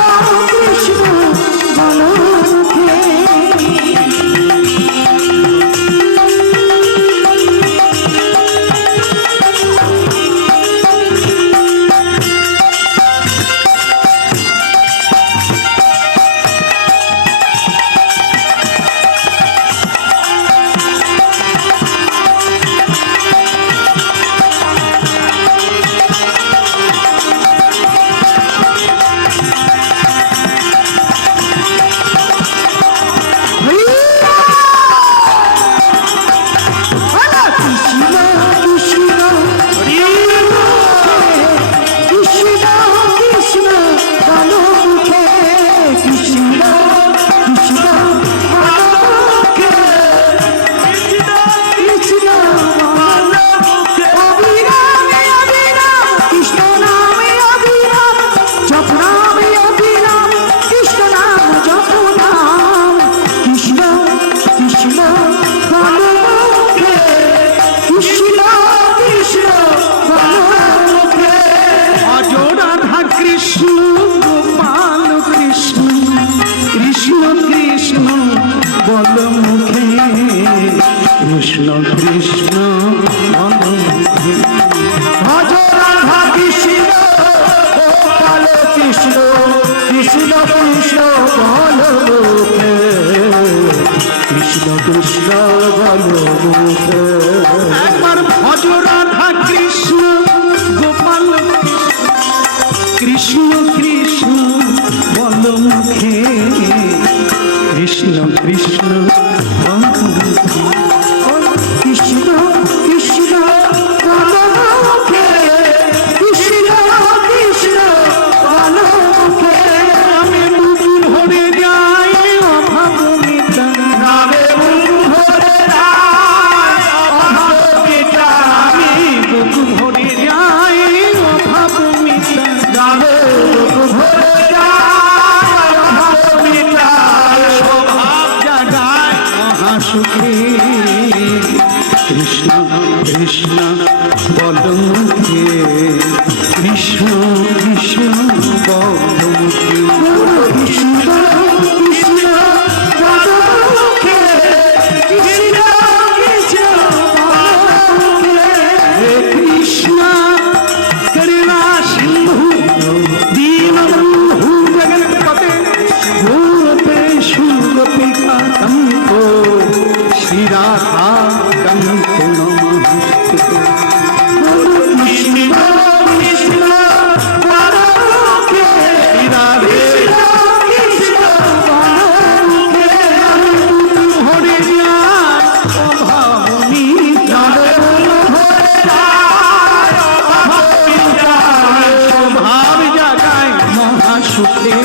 কৃষ্ণ বলো মুখে। বল মুখে কৃষ্ণ কৃষ্ণ বল মুখে ভজ রাধা কৃষ্ণ গোপাল কৃষ্ণ কৃষ্ণ কৃষ্ণ বল মুখে কৃষ্ণ কৃষ্ণ বল মুখে একবার ভজ রাধা কৃষ্ণ গোপাল কৃষ্ণ কৃষ্ণ বল মুখে কৃষ্ণ কৃষ্ণ বল মুখে কৃষ্ণ কৃষ্ণ বল মুখে কৃষ্ণ কৃষ্ণ বল মুখে আমি বুক ভরে যাই অভাব মিটাই ভরে যায় অভাব মিটায় আমি বুক ভরে যাই অভাব মিটাই যাবে ভরে যায় অভাব মিটায় স্বভাব জাগায় মহাসুখী কৃষ্ণ কৃষ্ণ বল মুখে কৃষ্ণ কৃষ্ণ বল মুখে কৃষ্ণ কৃষ্ণ বল মুখে কৃষ্ণ কৃষ্ণ বল মুখে হে কৃষ্ণ করুণা সিন্ধু দীনবন্ধু জগৎপতে গোপেশু গোপিকা কান্ত শ্রীরাধা কান্ত নমস্তে কৃষ্ণ কৃষ্ণ বল মুখে রাধে কৃষ্ণ বল মুখে ভরে যায় অভাব মিটায় স্বভাব জাগায় মহাসুখে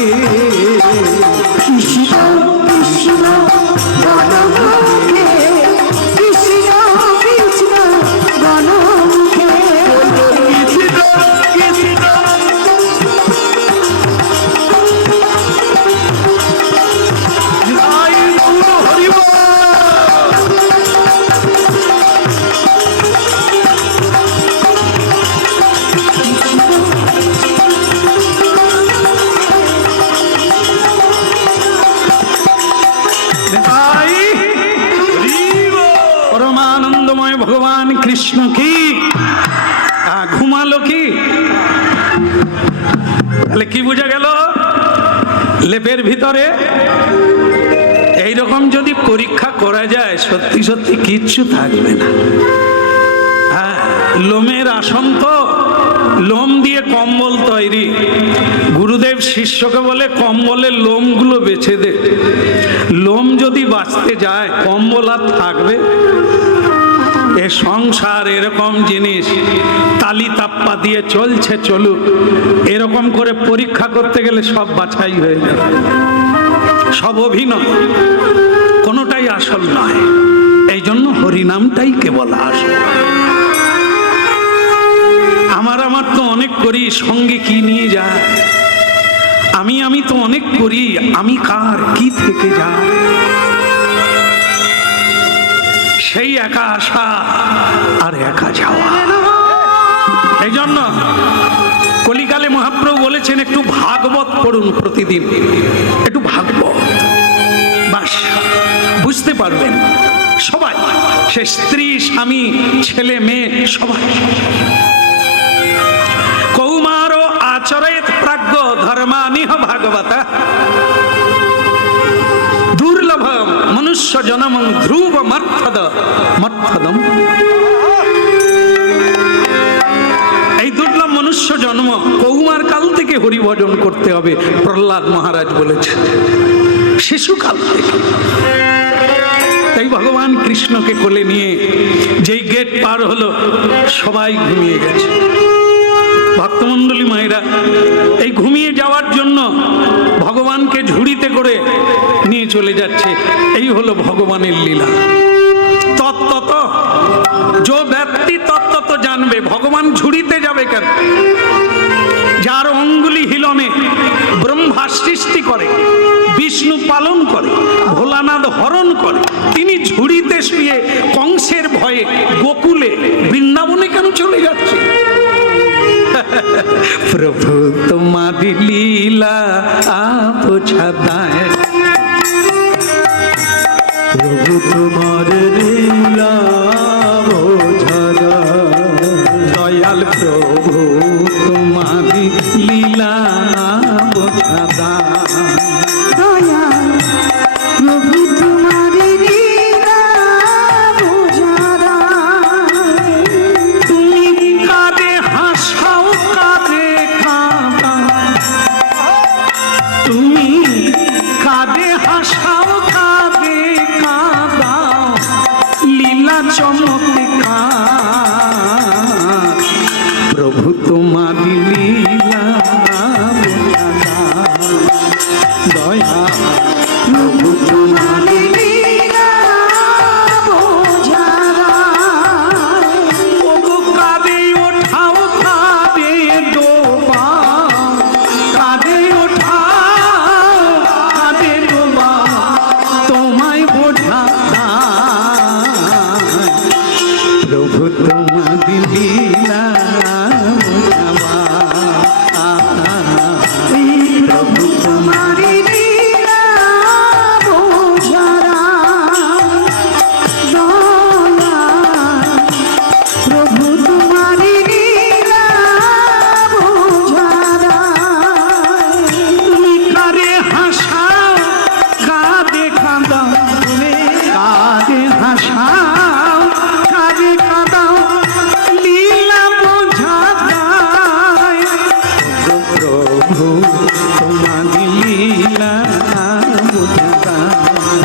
কৃষ্ণ কৃষ্ণ বল মুখে কৃষ্ণ কৃষ্ণ বল মুখে কৃষ্ণ কৃষ্ণ জয় গুরু হরি বল। জয় হরি বল। পরমানন্দময় ভগবান কৃষ্ণ কি ঘুমালো কি তাহলে কি বোঝা গেল লেপের ভিতরে এইরকম যদি পরীক্ষা করা যায় সত্যি সত্যি কিচ্ছু থাকবে না। হ্যাঁ, লোমের আসন তো, লোম দিয়ে কম্বল তৈরি। গুরুদেব শিষ্যকে বলে কম্বলের লোমগুলো বেছে দে, লোম যদি বাঁচতে যায় কম্বল আর থাকবে? এ সংসার এরকম জিনিস, তালি তাপ্পা দিয়ে চলছে চলুক, এরকম করে পরীক্ষা করতে গেলে সব বাছাই হয়ে যাবে, সব অভিনয়, কোনোটাই আসল নয়। এই জন্য হরিনামটাই কেবল আসল। আমার তো অনেক করি, সঙ্গে কি নিয়ে যায়, আমি তো অনেক করি, আমি কার কি থেকে যায়, সেই একা আসা আর একা যাওয়া। এই জন্য কলিকালে মহাপ্রভু বলেছেন একটু ভাগবত পড়ুন প্রতিদিন, একটু ভাগবত, বাস বুঝতে পারবেন সবাই, সে স্ত্রী স্বামী ছেলে মেয়ে সবাই। কৌমার আচরেত প্রাজ্ঞ ধর্মানিহ ভাগবত দুর্লভম মনুষ্য জনমং ধ্রুব মর্থদম। এই দুর্লভ মনুষ্য জন্ম কৌমার কাল থেকে হরিভজন করতে হবে, প্রহ্লাদ মহারাজ বলেছেন, শিশুকাল থেকে। তাই ভগবান কৃষ্ণকে কোলে নিয়ে যেই গেট পার হলো সবাই ঘুমিয়ে গেছে। ভক্তমণ্ডলী মায়েরা এই ঘুমিয়ে যাওয়ার জন্য ভগবানকে ঝুড়িতে করে নিয়ে চলে যাচ্ছে। এই হলো ভগবানের লীলা। তত্ত্বত যে ব্যক্তি তত্ত্বত জানবে ভগবান ঝুড়িতে যাবে কেন? যার অঙ্গুলি হিলনে ব্রহ্মা সৃষ্টি করে, বিষ্ণু পালন করে, ভোলানাথ হরণ করে, তিনি ঝুড়িতে শুয়ে কংসের ভয়ে গোকুলে বৃন্দাবনে কেন চলে যাচ্ছে? প্রভু তোমারি লীলা আপ ছাদায়, প্রভু তোমার লীলা বোঝারা, দয়াল প্রভু তোমার লীলা বোঝারা। দয়াল প্রভু তোমার লীলা বোঝারা। তুমি কাঁদে হাসাও কাঁদে কাঁদাও, তুমি কাঁদে হাসাও কাঁদে কাঁদাও, লীলা চমৎকার। প্রভু তোমার লীলা বোঝারা, দয়া প্রভু তোমার লীলা বোঝারা। ওগো কাঁদে ওঠাও কাঁদে ডোবাও, কাঁদে ওঠাও কাঁদে ডোবাও, তোমায় বোঝা প্রভু তোমার লীলা বোঝাবা। প্রভু তোমার লীলা বোঝারা। দয়াল প্রভু তোমার লীলা বোঝারা। তুমি কারে হাসাও কাঁদে কাঁদাও, তুমি কারে হাসাও কাঁদে কাঁদাও, লীলা বোঝা দায়। প্রভু তোমার লীলা বোঝা দায়।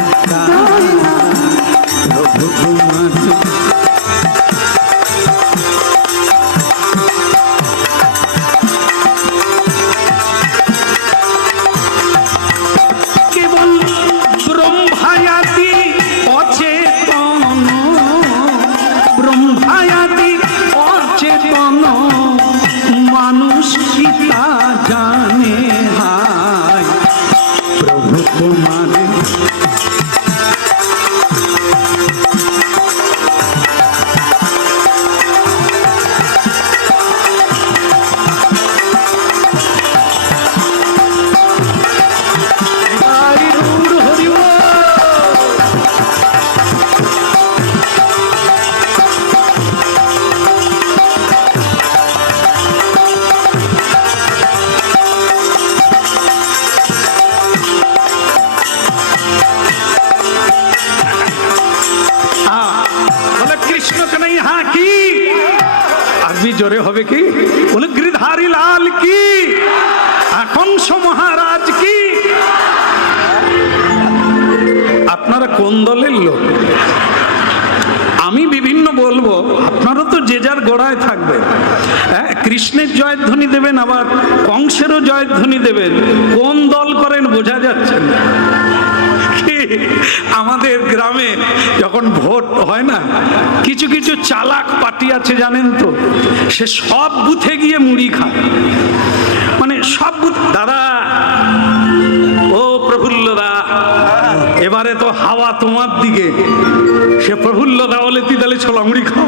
প্রভু তোমার কেবল ব্রহ্মায়াতি অচেতন, ব্রহ্মায়াতি অচেতন মানুষ কি তা জানে হায়। প্রভু তোমার হরি বল, হরি বল। বলে কৃষ্ণ কানাই হ্যাঁ কি আরবি জোরে হবে কি, বলে গিরিধারী লাল কি, কংস মহারাজ কি। আপনারা কোন দলের লোক? আমি বিভিন্ন বলবো, আপনারা তো যে যার গোড়ায় থাকবেন। হ্যাঁ, কৃষ্ণের জয়ধ্বনি দেবেন, আবার কংসেরও জয়ধ্বনি দেবেন। কোন দল করেন বোঝা যাচ্ছে না। আমাদের গ্রামে যখন ভোট হয় না, কিছু কিছু চালাক পার্টি আছে জানেন তো, সে সব বুথে গিয়ে মুড়ি খায়। মানে সব বুথ, দাদা ও প্রফুল্লদা এবারে তো হাওয়া তোমার দিকে। সে প্রফুল্লদা বলে তুই তাহলে ছোলা মুড়ি খাও।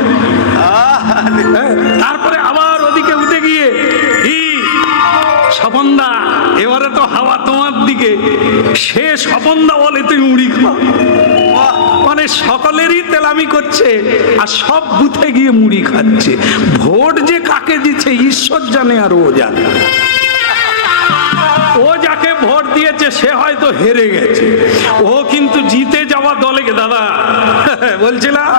তারপরে আবার ওদিকে উঠে গিয়ে স্বপনদা এবারে তো হাওয়া তোমার দিকে। সে স্বপনদা বলে তুই মুড়ি খাও। মানে সকলেরই তেলামি করছে আর সব বুথে গিয়ে মুড়ি খাচ্ছে। ভোট যে কাকে দিচ্ছে ঈশ্বর জানে আর ও জানে। ও যাকে ভোট দিয়েছে সে হয়তো হেরে গেছে, ও কিন্তু জিতে যাওয়া দলে দাদা বলছিলাম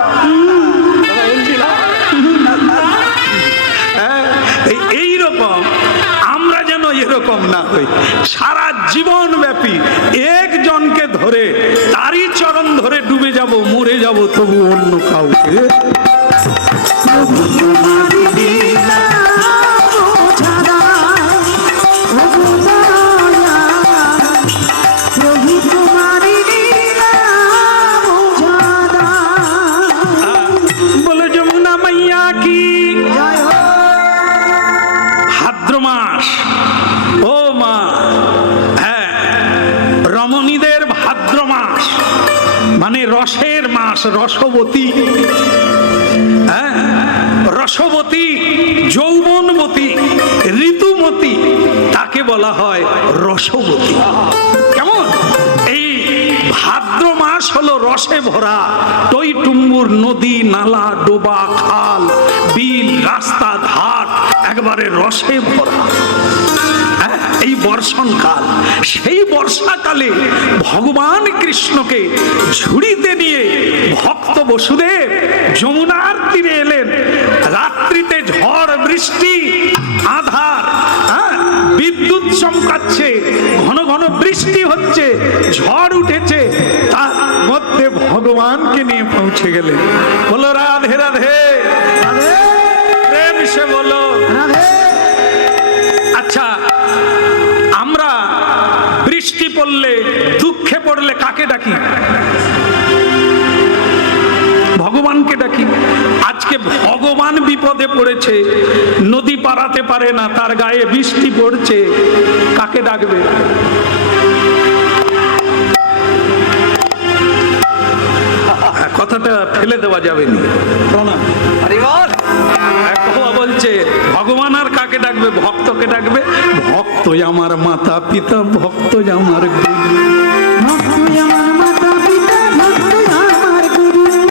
এইরকম আমরা যেন এরকম না হই। সারা জীবন ব্যাপী একজনকে ধরে তারই চরণ ধরে ডুবে যাব, মরে যাব, তবু অন্য কাউকে প্রভু তোমার লীলা বোঝারা। প্রভু দয়াল প্রভু তোমার লীলা বোঝারা। বলে যমুনা মাইয়া কি। জয় হোক। ভাদ্র মাস, ও মা, হ্যাঁ রমণীদের ভাদ্র মাস মানে রসের মাস, রসবতী। হ্যাঁ, রসবতী, যৌবনবতী, ঋতুমতী, তাকে বলা হয় রসবতী। কেমন এই ভাদ্র মাস হলো রসে ভরা, টইটুম্বুর নদী নালা ডোবা খাল বিল রাস্তা ঘাট একবারে রসে ভরা। এই বর্ষণকাল, সেই বর্ষাকালে ভগবান কৃষ্ণকে ঝুড়িতে নিয়ে ভক্ত বসুদেব যমুনার তীরে এলেন। রাত্রিতে ঝড় বৃষ্টি আধার, বিদ্যুৎ চমকাচ্ছে, ঘন ঘন বৃষ্টি হচ্ছে, ঝড় উঠেছে, তার মধ্যে ভগবানকে নিয়ে পৌঁছে গেলেন। বলো রাধে রাধে, প্রেম সে বলো। আচ্ছা, আমরা বৃষ্টি পড়লে দুঃখে পড়লে কাকে ডাকি? ভগবানকে ডাকি। আজকে ভগবান বিপদে পড়েছে, নদী পারাতে পারে না, তার গায়ে বৃষ্টি পড়ছে, কাকে ডাকবে? কথাটা ফেলে দেওয়া যাবে না। বলছে ভগবান আর কাকে ডাকবে? ভক্তকে ডাকবে। ভক্তই আমার মাতা পিতা, ভক্তই আমার গুরু। ভক্তই আমার